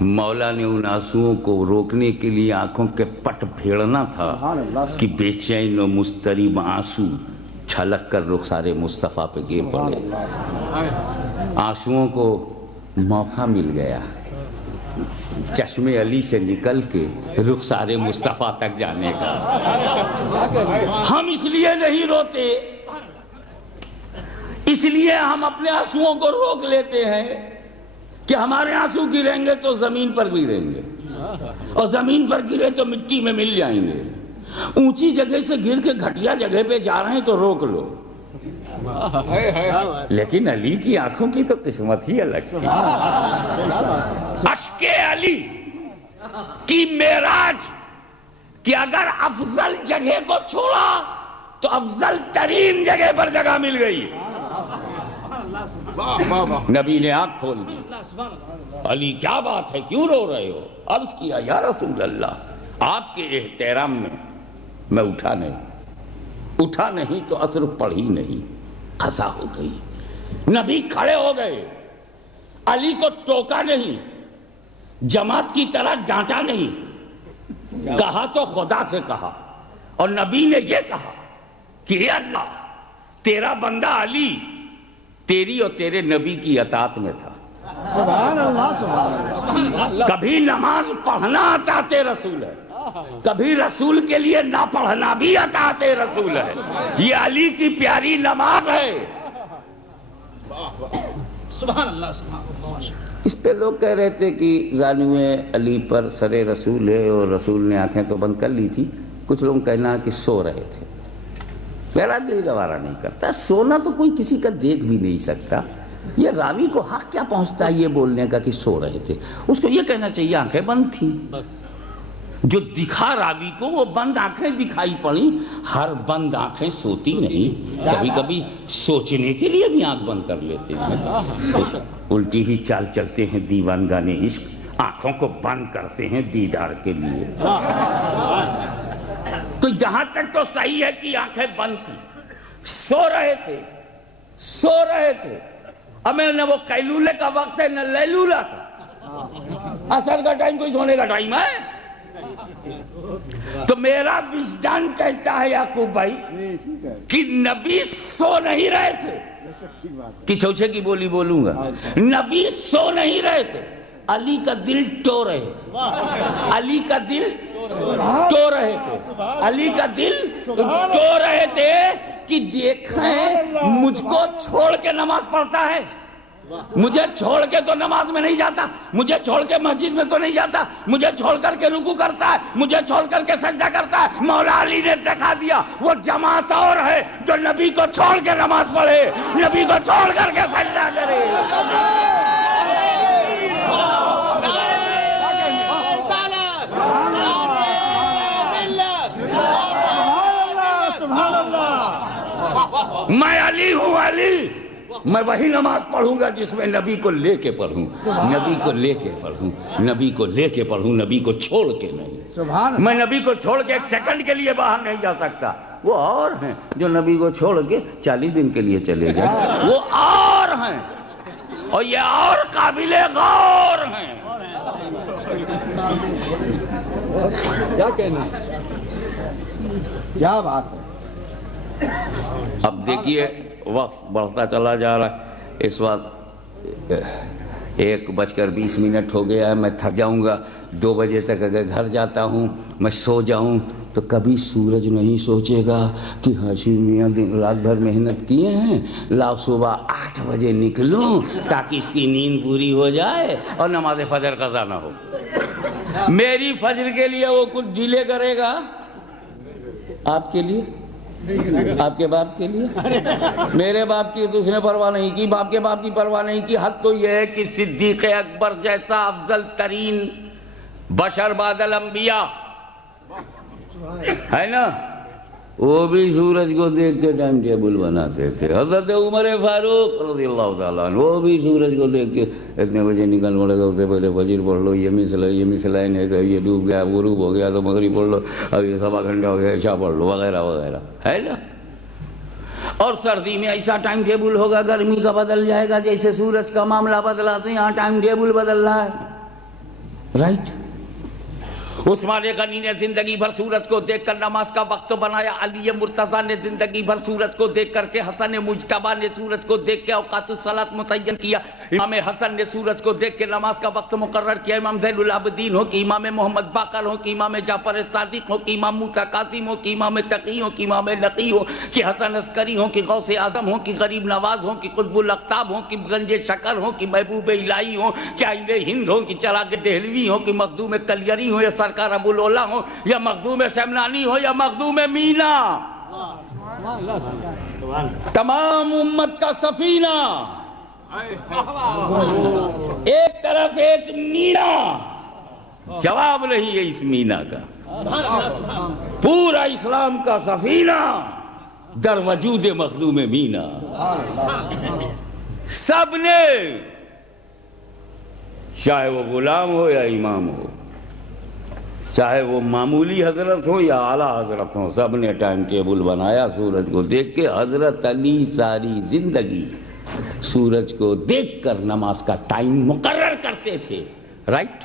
مولا نے ان آنسوؤں کو روکنے کے لیے آنکھوں کے پٹ پھیڑنا تھا کہ بے چین و مضطرب آنسو چھلک کر رخسار مصطفیٰ پہ گر پڑے. آنسوؤں کو موقع مل گیا چشم علی سے نکل کے رخسار مصطفیٰ تک جانے کا. ہم اس لیے نہیں روتے, اس لیے ہم اپنے آنسوؤں کو روک لیتے ہیں کہ ہمارے آنسو گریں گے تو زمین پر گریں گے, اور زمین پر گرے تو مٹی میں مل جائیں گے. اونچی جگہ سے گر کے گھٹیا جگہ پہ جا رہے ہیں تو روک لو. لیکن علی کی آنکھوں کی تو قسمت ہی الگ تھی. اشک علی کی معراج کہ اگر افضل جگہ کو چھوڑا تو افضل ترین جگہ پر جگہ مل گئی. نبی نے آنکھ کھول دی. علی کیا بات ہے, کیوں رو رہے ہو؟ عرض کیا یا رسول اللہ, آپ کے احترام میں میں اٹھا نہیں تو عصر پڑھی نہیں, قضا ہو گئی. نبی کھڑے ہو گئے, علی کو ٹوکا نہیں, جماعت کی طرح ڈانٹا نہیں, کہا تو خدا سے کہا, اور نبی نے یہ کہا کہ اے اللہ, تیرا بندہ علی تیری اور تیرے نبی کی اطاعت میں تھا. سبحان اللہ سبحان اللہ. کبھی نماز پڑھنا اطاعت رسول ہے, کبھی رسول کے لیے نہ پڑھنا بھی اطاعت رسول ہے. یہ علی کی پیاری نماز ہے. سبحان اللہ سبحان اللہ. اس پہ لوگ کہہ رہے تھے کہ زانو علی پر سر رسول ہے اور رسول نے آنکھیں تو بند کر لی تھی. کچھ لوگ کہنا کہ سو رہے تھے. میرا دل گوارا نہیں کرتا, سونا تو کوئی کسی کا دیکھ بھی نہیں سکتا. یہ راوی کو حق کیا پہنچتا ہے یہ بولنے کا کہ سو رہے تھے؟ اس کو یہ کہنا چاہیے آنکھیں بند تھیں. جو دکھا راوی کو وہ بند آنکھیں دکھائی پڑی. ہر بند آنکھیں سوتی نہیں, کبھی کبھی سوچنے کے لیے بھی آنکھ بند کر لیتے ہیں. الٹی ہی چال چلتے ہیں دیوان گانے عشق, آنکھوں کو بند کرتے ہیں دیدار کے لیے. تو جہاں تک تو صحیح ہے کہ آنکھیں بند تھی, سو رہے تھے. اب میں نہ وہ قیلولے کا وقت ہے نہ لیلولہ کا. عصر کا ٹائم کوئی سونے کا ٹائم ہے؟ تو میرا وجدان کہتا ہے یعقوب بھائی کہ نبی سو نہیں رہے تھے. کہ چوچے کی بولی بولوں گا, نبی سو نہیں رہے تھے, علی کا دل ٹو رہے تھے. علی کا دل ٹو رہے تھے. علی کا دل ٹو رہے تھے کہ دیکھیں مجھ کو چھوڑ کے نماز پڑھتا ہے. مجھے چھوڑ کے تو نماز میں نہیں جاتا، مجھے چھوڑ کے مسجد میں تو نہیں جاتا، مجھے چھوڑ کر کے رکوع کرتا ہے، مجھے چھوڑ کر کے سجدہ کرتا ہے۔ مولا علی نے دکھا دیا وہ جماعت اور ہے جو نبی کو چھوڑ کے نماز پڑھے، نبی کو چھوڑ کر کے سجدہ کرے۔ میں علی ہوں، علی، میں وہی نماز پڑھوں گا جس میں نبی کو لے کے پڑھوں، نبی کو لے کے پڑھوں، نبی کو لے کے پڑھوں، نبی کو چھوڑ کے نہیں۔ میں نبی کو چھوڑ کے ایک سیکنڈ کے لیے باہر نہیں جا سکتا۔ وہ اور ہیں جو نبی کو چھوڑ کے 40 دن کے لیے چلے جائیں، وہ اور ہیں، اور یہ اور قابل غور ہیں۔ کیا کہنا ہے؟ کیا بات ہے؟ اب دیکھیے وقت بڑھتا چلا جا رہا ہے، اس وقت 1:20 ہو گیا ہے، میں تھک جاؤں گا۔ 2 بجے تک اگر گھر جاتا ہوں، میں سو جاؤں تو کبھی سورج نہیں سوچے گا کہ ہاشم میاں دن رات بھر محنت کیے ہیں، لاؤ صبح 8 بجے نکلوں تاکہ اس کی نیند پوری ہو جائے اور نماز فجر قضا نہ ہو۔ میری فجر کے لیے وہ کچھ ڈیلے کرے گا، آپ کے لیے، آپ کے باپ کے لیے؟ میرے باپ کی تو اس نے پرواہ نہیں کی، باپ کے باپ کی پرواہ نہیں کی۔ حد تو یہ ہے کہ صدیق اکبر جیسا افضل ترین بشر بعد الانبیاء ہے نا، وہ بھی سورج کو دیکھ کے ٹائم ٹیبل بناتے تھے۔ حضرت عمر فاروق رضی اللہ تعالیٰ عنہ وہ بھی سورج کو دیکھ کے اتنے بجے نکل پڑے گا، اس سے پہلے فجر پڑھ لو، یہ مثلین ہے تو یہ ڈوب گیا، غروب ہو گیا تو مغرب پڑھ لو، اب یہ سوا گھنٹہ ہو گیا عشاء پڑھ لو، وغیرہ وغیرہ، ہے نا۔ اور سردی میں ایسا ٹائم ٹیبل ہوگا، گرمی کا بدل جائے گا، جیسے سورج کا معاملہ بدلاتے ہیں یہاں ٹائم ٹیبل بدل رہا ہے، رائٹ۔ عثمان غنی نے زندگی بھر سورج کو دیکھ کر نماز کا وقت بنایا، علی مرتضیٰ نے زندگی بھر سورج کو دیکھ کر کے، حسن مجتبیٰ نے سورج کو دیکھ کے اوقات الصلاۃ متعین کیا، امام حسن نے سورج کو دیکھ کے نماز کا وقت مقرر کیا، امام زین العابدین ہو کہ امام محمد باقر ہو کہ امام جعفر صادق ہو کہ امام موسیٰ کاظم ہو کہ امام تقی ہو کہ امام نقی ہو کہ حسن عسکری ہو کہ غوث اعظم ہو کہ غریب نواز ہو کہ قطب الاقطاب ہو کہ گنج شکر ہو کہ محبوب الہی ہو کہ آئین ہند ہو کہ چراغ دہلوی ہو کہ مخدوم کلیری ہو یا سرکار ابو العلا ہو یا مخدوم سمنانی ہو یا مخدوم مینا، تمام امت کا سفینہ، ایک طرف ایک مینا، جواب نہیں ہے اس مینا کا، پورا اسلام کا سفینہ در وجود مخدوم مینا، سب نے چاہے وہ غلام ہو یا امام ہو، چاہے وہ معمولی حضرت ہو یا اعلیٰ حضرت ہو، سب نے ٹائم ٹیبل بنایا سورج کو دیکھ کے۔ حضرت علی ساری زندگی سورج کو دیکھ کر نماز کا ٹائم مقرر کرتے تھے، رائٹ۔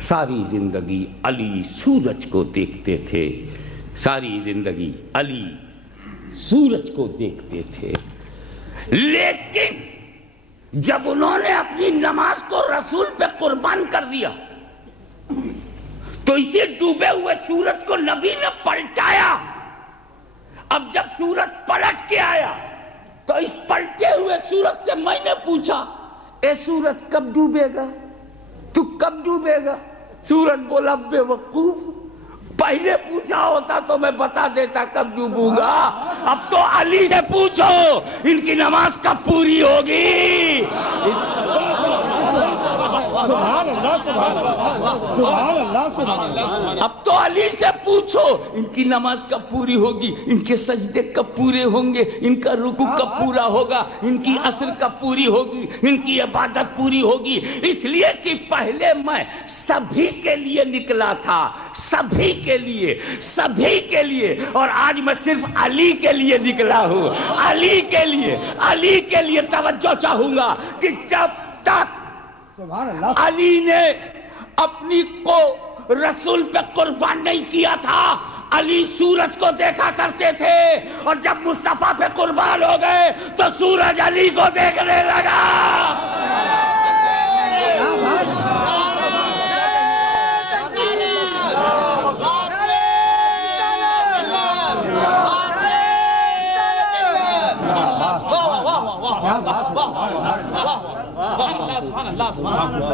ساری زندگی علی سورج کو دیکھتے تھے، ساری زندگی علی سورج کو دیکھتے تھے، لیکن جب انہوں نے اپنی نماز کو رسول پہ قربان کر دیا تو اسی ڈوبے ہوئے سورج کو نبی نے پلٹایا۔ اب جب سورج پلٹ کے آیا تو اس پلٹے ہوئے سورج سے میں نے پوچھا، اے سورج کب ڈوبے گا، تو کب ڈوبے گا؟ سورج بولا بے وقوف، پہلے پوچھا ہوتا تو میں بتا دیتا کب ڈوبوں گا، اب تو علی سے پوچھو ان کی نماز کب پوری ہوگی۔ سبحان اللہ، سبحان اللہ، سبحان اللہ، سبحان اللہ۔ اب تو علی سے پوچھو ان کی نماز کب پوری ہوگی، ان کے سجدے کب پورے ہوں گے، ان کا رکوع کب پورا ہوگا، ان کی اصل کب پوری ہوگی، ان کی عبادت پوری ہوگی۔ اس لیے کہ پہلے میں سبھی کے لیے نکلا تھا، سبھی کے لیے، سبھی کے لیے، اور آج میں صرف علی کے لیے نکلا ہوں، علی کے لیے، علی کے لیے۔ توجہ چاہوں گا کہ جب تک علی نے اپنی کو رسول پہ قربان نہیں کیا تھا، علی سورج کو دیکھا کرتے تھے، اور جب مصطفیٰ پہ قربان ہو گئے تو سورج علی کو دیکھنے لگا۔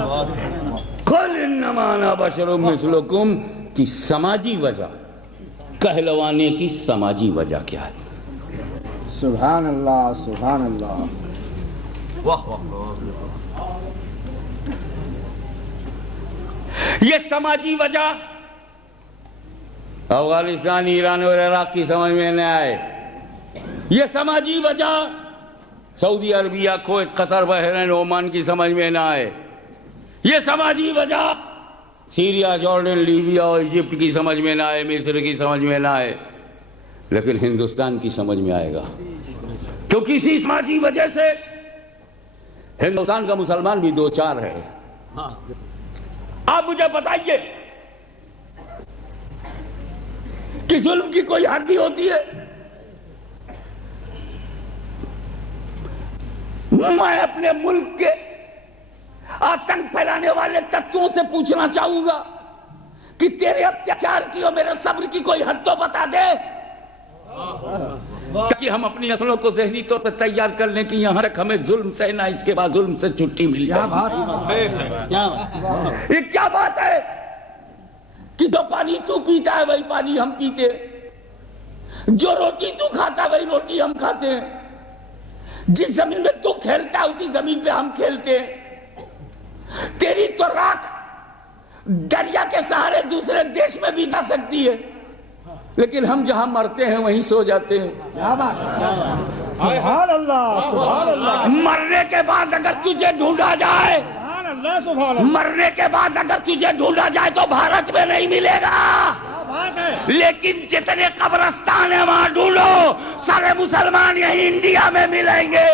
قل انما انا بشر مثلکم کی سماجی وجہ، کہلوانے کی سماجی وجہ کیا ہے؟ سبحان اللہ سبحان اللہ. یہ سماجی وجہ افغانستان، ایران اور عراق کی سمجھ میں نہ آئے. یہ سماجی وجہ سعودی عربیہ، کویت، قطر، بحرین، عمان کی سمجھ میں نہ آئے. یہ سماجی وجہ سیریا، جارڈن، لیبیا اور ایجپٹ کی سمجھ میں نہ آئے، مصر کی سمجھ میں نہ آئے، لیکن ہندوستان کی سمجھ میں آئے گا. کیونکہ اسی سماجی وجہ سے ہندوستان کا مسلمان بھی دو چار ہے. آپ مجھے بتائیے کہ ظلم کی کوئی حد بھی ہوتی ہے؟ میں اپنے ملک کے آتنک پھیلانے والے تتووں سے پوچھنا چاہوں گا کہ تیرے اتیاچار کی اور میرے صبر کی کوئی حد تو بتا دے، تاکہ ہم اپنی نسلوں کو ذہنی طور پر تیار کر لیں کہ یہاں تک ہمیں ظلم سہنا، اس کے بعد ظلم سے چھٹی مل جائے. یہ کیا بات ہے کہ جو پانی تو پیتا ہے وہی پانی ہم پیتے ہیں، جو روٹی تو کھاتا ہے وہی روٹی ہم کھاتے ہیں، جس زمین میں تو کھیلتا ہے اسی زمین پہ ہم کھیلتے ہیں. تیری تو راکھ دریا کے سہارے دوسرے دیش میں بھی جا سکتی ہے، لیکن ہم جہاں مرتے ہیں وہیں سو جاتے ہیں. سبحان اللہ سبحان اللہ. مرنے کے بعد اگر تجھے ڈھونڈا جائے، سبحان اللہ سبحان اللہ. مرنے کے بعد اگر تجھے ڈھونڈا جائے تو بھارت میں نہیں ملے گا، لیکن جتنے قبرستان ہیں وہاں ڈھونڈو، سارے مسلمان یہیں انڈیا میں ملیں گے.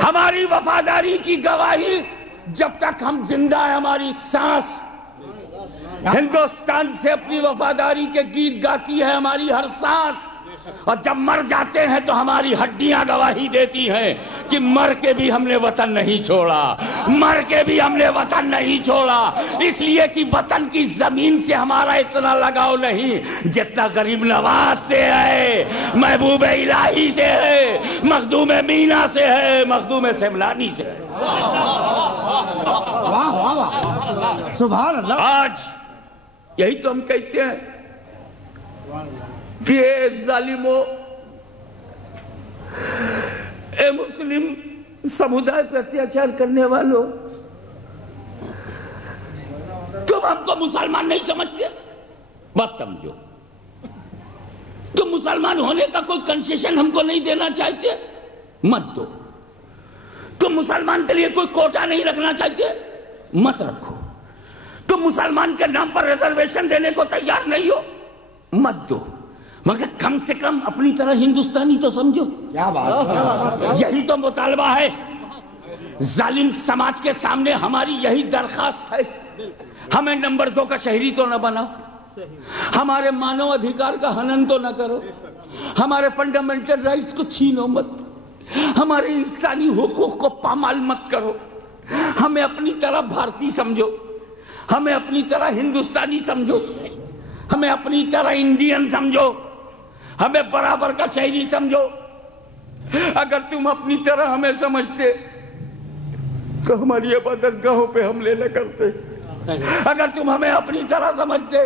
ہماری وفاداری کی گواہی جب تک ہم زندہ ہیں، ہماری سانس ہندوستان سے اپنی وفاداری کے گیت گاتی ہے، ہماری ہر سانس. اور جب مر جاتے ہیں تو ہماری ہڈیاں گواہی دیتی ہیں کہ مر کے بھی ہم نے وطن نہیں چھوڑا، مر کے بھی ہم نے وطن نہیں چھوڑا. اس لیے کہ وطن کی زمین سے ہمارا اتنا لگاؤ نہیں جتنا غریب نواز سے ہے، محبوب الہی سے ہے، مخدوم مینا سے ہے، مخدوم سملانی سے ہے. واہ واہ واہ سبحان اللہ. آج یہی تو ہم کہتے ہیں کہ اے ظالمو، اے مسلم سمودائے پہ اتیاچار کرنے والوں، تم ہم کو مسلمان نہیں سمجھتے؟ بات سمجھو. تم مسلمان ہونے کا کوئی کنسیشن ہم کو نہیں دینا چاہتے؟ مت دو. تم مسلمان کے لیے کوئی کوٹا نہیں رکھنا چاہتے؟ مت رکھو. تم مسلمان کے نام پر ریزرویشن دینے کو تیار نہیں ہو؟ مت دو. مگر کم سے کم اپنی طرح ہندوستانی تو سمجھو. کیا بات. یہی تو مطالبہ ہے. ظالم سماج کے سامنے ہماری یہی درخواست ہے. ہمیں نمبر 2 کا شہری تو نہ بناؤ، ہمارے مانو ادھیکار کا ہنن تو نہ کرو، ہمارے فنڈامنٹل رائٹس کو چھینو مت، ہمارے انسانی حقوق کو پامال مت کرو. ہمیں اپنی طرح بھارتی سمجھو، ہمیں اپنی طرح ہندوستانی سمجھو، ہمیں اپنی طرح انڈین سمجھو، ہمیں برابر کا شہری سمجھو. اگر تم اپنی طرح ہمیں سمجھتے تو ہماری عبادت گاہوں پہ حملے نہ کرتے. اگر تم ہمیں اپنی طرح سمجھتے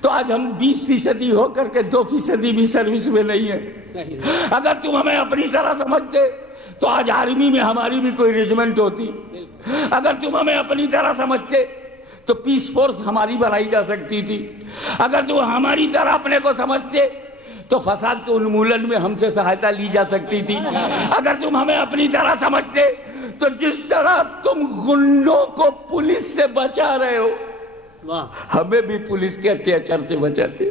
تو آج ہم 20% ہو کر کے 2% بھی سروس میں نہیں ہیں. اگر تم ہمیں اپنی طرح سمجھتے تو آج آرمی میں ہماری بھی کوئی ریجمنٹ ہوتی. اگر تم ہمیں اپنی طرح سمجھتے تو پیس فورس ہماری بنائی جا سکتی تھی. اگر تم ہماری طرح اپنے کو سمجھتے تو فساد کے انمولن میں ہم سے سہایتا لی جا سکتی تھی. اگر تم ہمیں اپنی طرح سمجھتے تو جس طرح تم گنڈوں کو پولیس سے بچا رہے ہو ہمیں بھی پولیس کے اتیاچار سے بچاتے.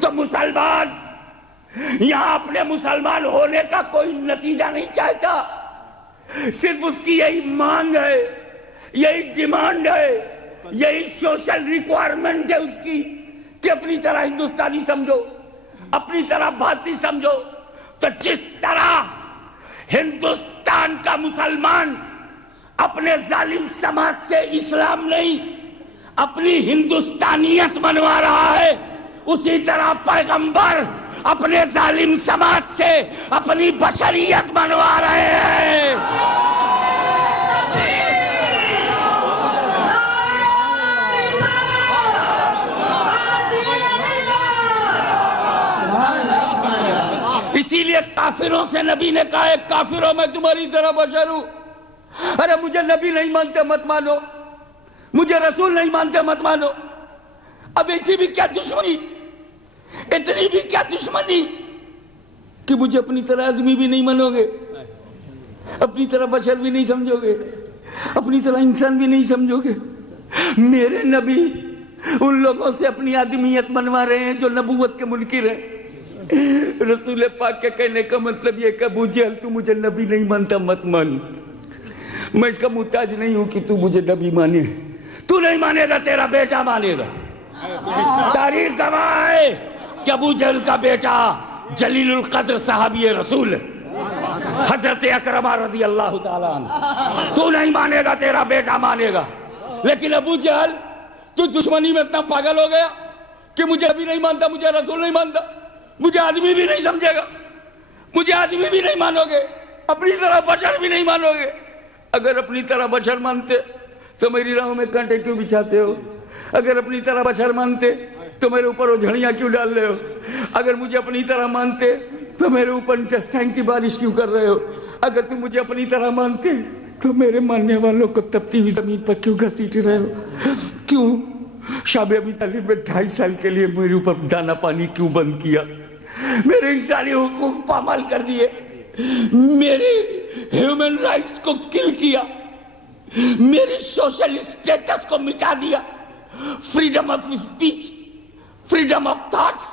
تو مسلمان یہاں اپنے مسلمان ہونے کا کوئی نتیجہ نہیں چاہتا، صرف اس کی یہی مانگ ہے، یہی ڈیمانڈ ہے، یہی سوشل ریکوائرمنٹ ہے اس کی کہ اپنی طرح ہندوستانی سمجھو، اپنی طرح بھارتی سمجھو. تو جس طرح ہندوستان کا مسلمان اپنے ظالم سماج سے اسلام نہیں، اپنی ہندوستانیت منوا رہا ہے، اسی طرح پیغمبر اپنے ظالم سماج سے اپنی بشریت منوا رہے ہیں۔ اسی لیے کافروں سے نبی نے کہا ہے، کافروں میں تمہاری طرح بشر ہوں۔ ارے مجھے نبی نہیں مانتے مت مانو، مجھے رسول نہیں مانتے مت مانو۔ اب ایسی بھی کیا دشمنی، اتنی بھی کیا دشمنی کہ مجھے اپنی طرح آدمی بھی نہیں مانو گے، اپنی طرح بشر بھی نہیں سمجھو گے، اپنی طرح انسان بھی نہیں سمجھو گے۔ میرے نبی ان لوگوں سے اپنی آدمیت منوا رہے ہیں جو نبوت کے منکر ہیں۔ رسول پاک کے کہنے کا مطلب یہ کہ ابو جہل تو مجھے نبی نہیں مانتا مت مان، میں اس کا محتاج نہیں ہوں کہ تو مجھے نبی مانے، تو نہیں مانے گا تیرا بیٹا مانے گا۔ تاریخ گواہ ہے کہ ابو جہل کا بیٹا جلیل القدر صحابی رسول حضرت اکرمہ رضی اللہ تعالیٰ عنہ، تو نہیں مانے گا تیرا بیٹا مانے گا۔ لیکن ابو جہل تو دشمنی میں اتنا پاگل ہو گیا کہ مجھے ابھی نہیں مانتا، مجھے رسول نہیں مانتا، مجھے آدمی بھی نہیں سمجھے گا، مجھے آدمی بھی نہیں مانو گے، اپنی طرح بشر بھی نہیں مانو گے۔ اگر اپنی طرح بشر مانتے تو میری راہوں میں کانٹے کیوں بچھاتے ہو؟ اگر اپنی طرح بشر مانتے تو میرے اوپر وہ جھڑیاں کیوں ڈال رہے ہو؟ اگر مجھے اپنی طرح مانتے تو میرے اوپر انٹسٹائن کی بارش کیوں کر رہے ہو؟ اگر تم مجھے اپنی طرح مانتے تو میرے ماننے والوں کو تپتی ہوئی زمین پر کیوں گھسیٹ رہے ہو؟ کیوں شاب ابی طالب میں 2.5 سال کے لیے میرے اوپر دانا پانی کیوں بند کیا؟ میرے انسانی حقوق پامال کر دیے، میرے ہیومن رائٹس کو کل کیا، میری سوشل اسٹیٹس کو مٹا دیا، freedom of speech, freedom of thoughts,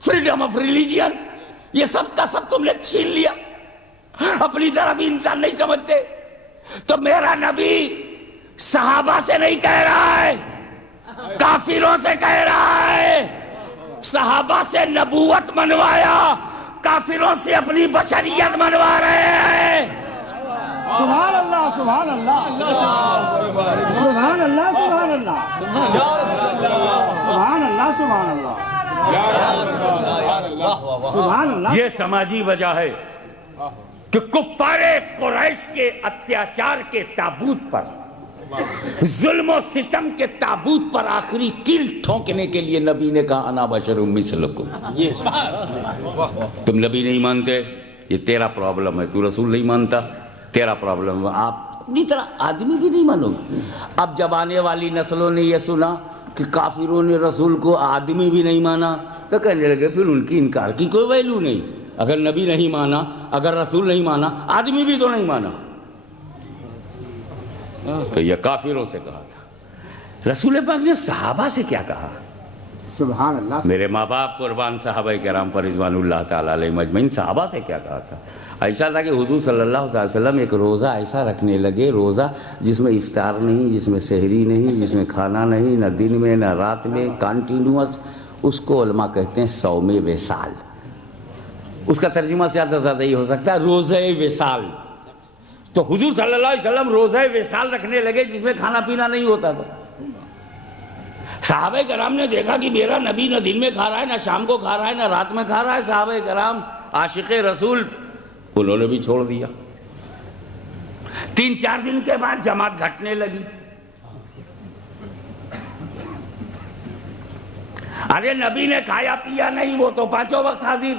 freedom of religion, یہ سب کا سب تم نے چھین لیا، اپنی طرح بھی انسان نہیں سمجھتے۔ تو میرا نبی صحابہ سے نہیں کہہ رہا ہے، کافروں سے کہہ رہا ہے۔ صحابہ سے نبوت منوایا، کافروں سے اپنی بشریت منوا رہے ہیں۔ سبحان اللہ، سبحان اللہ، سبحان اللہ، سبحان اللہ، سبحان اللہ، سبحان اللہ، سبحان اللہ۔ یہ سماجی وجہ ہے کہ کفار قریش کے اتیاچار کے تابوت پر، ظلم و ستم کے تابوت پر آخری کیل ٹھونکنے کے لیے نبی نے کہا انا بشر مثلکم۔ تم نبی نہیں مانتے، یہ تیرا پرابلم ہے، تو رسول نہیں مانتا، تیرا پرابلم ہے، آپ اپنی طرح آدمی بھی نہیں مانو گے۔ اب جب آنے والی نسلوں نے یہ سنا کہ کافروں نے رسول کو آدمی بھی نہیں مانا تو کہنے لگے پھر ان کی انکار کی کوئی ویلیو نہیں، اگر نبی نہیں مانا، اگر رسول نہیں مانا، آدمی بھی تو نہیں مانا۔ تو یہ کافروں سے کہا تھا۔ رسول پاک نے صحابہ سے کیا کہا؟ سبحان اللہ۔ میرے ماں باپ قربان صحابہ کرام پر رضوان اللہ تعالیٰ علیہ مجمعین، صحابہ سے کیا کہا تھا؟ ایسا تھا کہ حضور صلی اللہ علیہ وسلم ایک روزہ ایسا رکھنے لگے، روزہ جس میں افطار نہیں، جس میں سحری نہیں، جس میں کھانا نہیں، نہ دن میں نہ رات میں، کانٹینیوس، اس کو علماء کہتے ہیں صوم وصال۔ اس کا ترجمہ زیادہ زیادہ یہ ہو سکتا ہے روزہ وصال۔ تو حضور صلی اللہ علیہ وسلم روزہ وصال رکھنے لگے جس میں کھانا پینا نہیں ہوتا تھا۔ صحابہ کرام نے دیکھا کہ میرا نبی نہ دن میں کھا رہا ہے، نہ شام کو کھا رہا ہے، نہ رات میں کھا رہا ہے۔ صحابہ کرام عاشق رسول، انہوں نے بھی چھوڑ دیا۔ 3-4 دن کے بعد جماعت گھٹنے لگی۔ ارے نبی نے کھایا پیا نہیں، وہ تو 5 وقت حاضر۔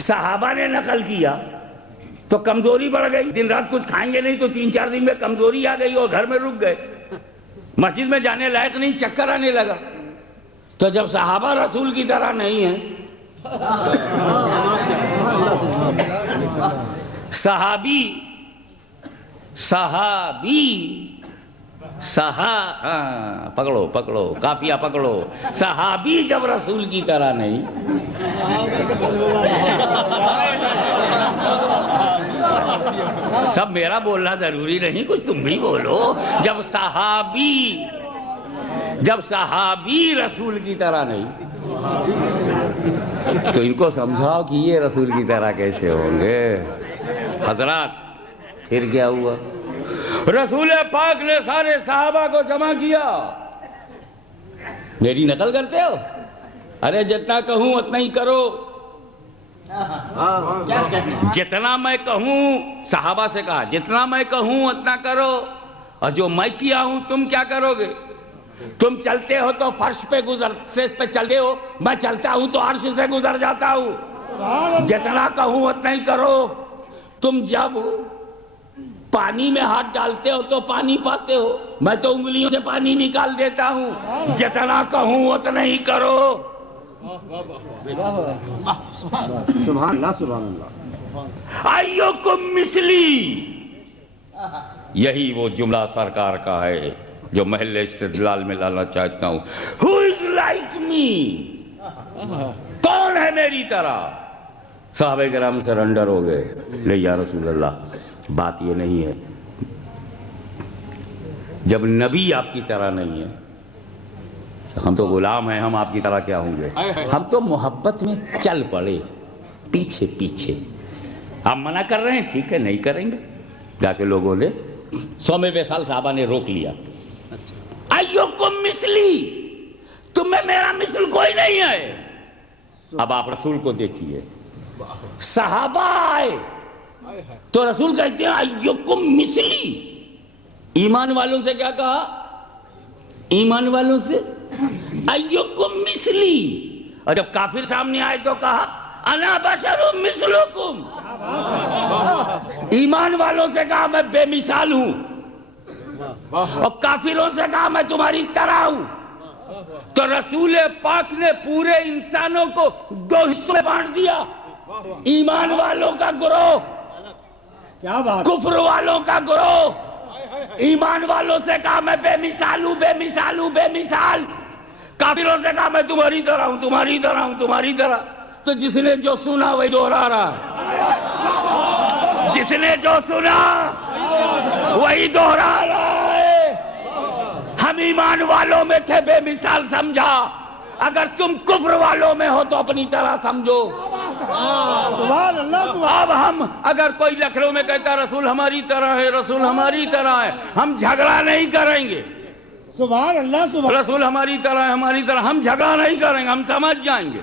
صحابہ نے نقل کیا تو کمزوری بڑھ گئی، دن رات کچھ کھائیں گے نہیں تو 3-4 دن میں کمزوری آ گئی اور گھر میں رک گئے، مسجد میں جانے لائق نہیں، چکر آنے لگا۔ تو جب صحابہ رسول کی طرح نہیں ہیں، پکڑو کافیہ پکڑو، صحابی جب رسول کی طرح نہیں، سب میرا بولنا ضروری نہیں، کچھ تم بھی بولو۔ جب صحابی رسول کی طرح نہیں تو ان کو سمجھاؤ کہ یہ رسول کی طرح کیسے ہوں گے۔ حضرات پھر کیا ہوا؟ رسول پاک نے سارے صحابہ کو جمع کیا. میری نقل کرتے ہو؟ ارے جتنا کہوں اتنا ہی کرو. جتنا میں کہوں، صحابہ سے کہا جتنا میں کہوں اتنا کرو، اور جو میں کیا ہوں تم کیا کرو گے؟ تم چلتے ہو تو فرش پہ پہ چلتے ہو، میں چلتا ہوں تو عرش سے گزر جاتا ہوں. جتنا کہوں اتنا ہی کرو. تم جب پانی میں ہاتھ ڈالتے ہو تو پانی پاتے ہو، میں تو انگلیوں سے پانی نکال دیتا ہوں. جتنا کہوں اتنا ہی کرو. سبحان اللہ سبحان اللہ. ایوکم مثلی، یہی وہ جملہ سرکار کا ہے جو محل استدلال میں لانا چاہتا ہوں. Who is like me؟ کون ہے میری طرح؟ صحابہ کرام سرنڈر ہو گئے. لے یا رسول اللہ، بات یہ نہیں ہے. جب نبی آپ کی طرح نہیں ہے، ہم تو غلام ہیں، ہم آپ کی طرح کیا ہوں گے؟ ہم تو محبت میں چل پڑے پیچھے پیچھے. آپ منع کر رہے ہیں، ٹھیک ہے نہیں کریں گے. جا کے لوگوں نے 100ویں سال صحابہ نے روک لیا. ایوکم مثلی، تم میں میرا مثل کوئی نہیں ہے. اب آپ رسول کو دیکھیے، صحابہ آئے تو رسول کہتے ہیں ایوکم مثلی. ایمان والوں سے کیا کہا؟ ایمان والوں سے ایوکم مثلی. اور جب کافر سامنے آئے تو کہا انا بشر مثلکم. ایمان والوں سے کہا میں بے مثال ہوں، اور کافروں سے کہا میں تمہاری طرح ہوں. تو رسول پاک نے پورے انسانوں کو 2 حصوں میں بانٹ دیا. ایمان والوں کا گروہ، کیا بات. کفر والوں کا گروہ. ایمان والوں سے کہا میں بے مثال ہوں، بے مثال ہوں، بے مثال. کافروں سے کہا میں تمہاری طرح ہوں، تمہاری طرح ہوں، تمہاری طرح. تو جس نے جو سنا وہی دوہرا رہا. جس نے جو سنا وہی دوہرا رہا ہے. ہم ایمان والوں میں تھے، بے مثال سمجھا. اگر تم کفر والوں میں ہو تو اپنی طرح سمجھو. سبحان اللہ سبحان. اب ہم اگر کوئی لکھنؤ میں کہتا رسول ہماری طرح ہے، رسول ہماری طرح ہے، ہم جھگڑا نہیں کریں گے. سبحان اللہ سبحان. رسول ہماری طرح ہے، ہماری طرح، ہم جھگڑا نہیں کریں گے. ہم سمجھ جائیں گے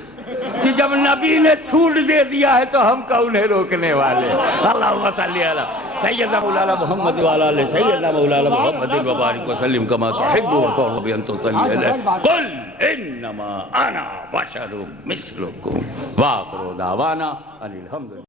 کہ جب نبی نے چھوٹ دے دیا ہے تو ہم کون ہے روکنے والے. اللہم صلی علی سیدنا مولانا محمد وعلی آلہ سیدنا مولانا محمد وبارک وسلم کما تحب وترضى بأن تصلي علیہ. قل انما انا بشر مثلکم واخر دعوانا ان الحمد للہ.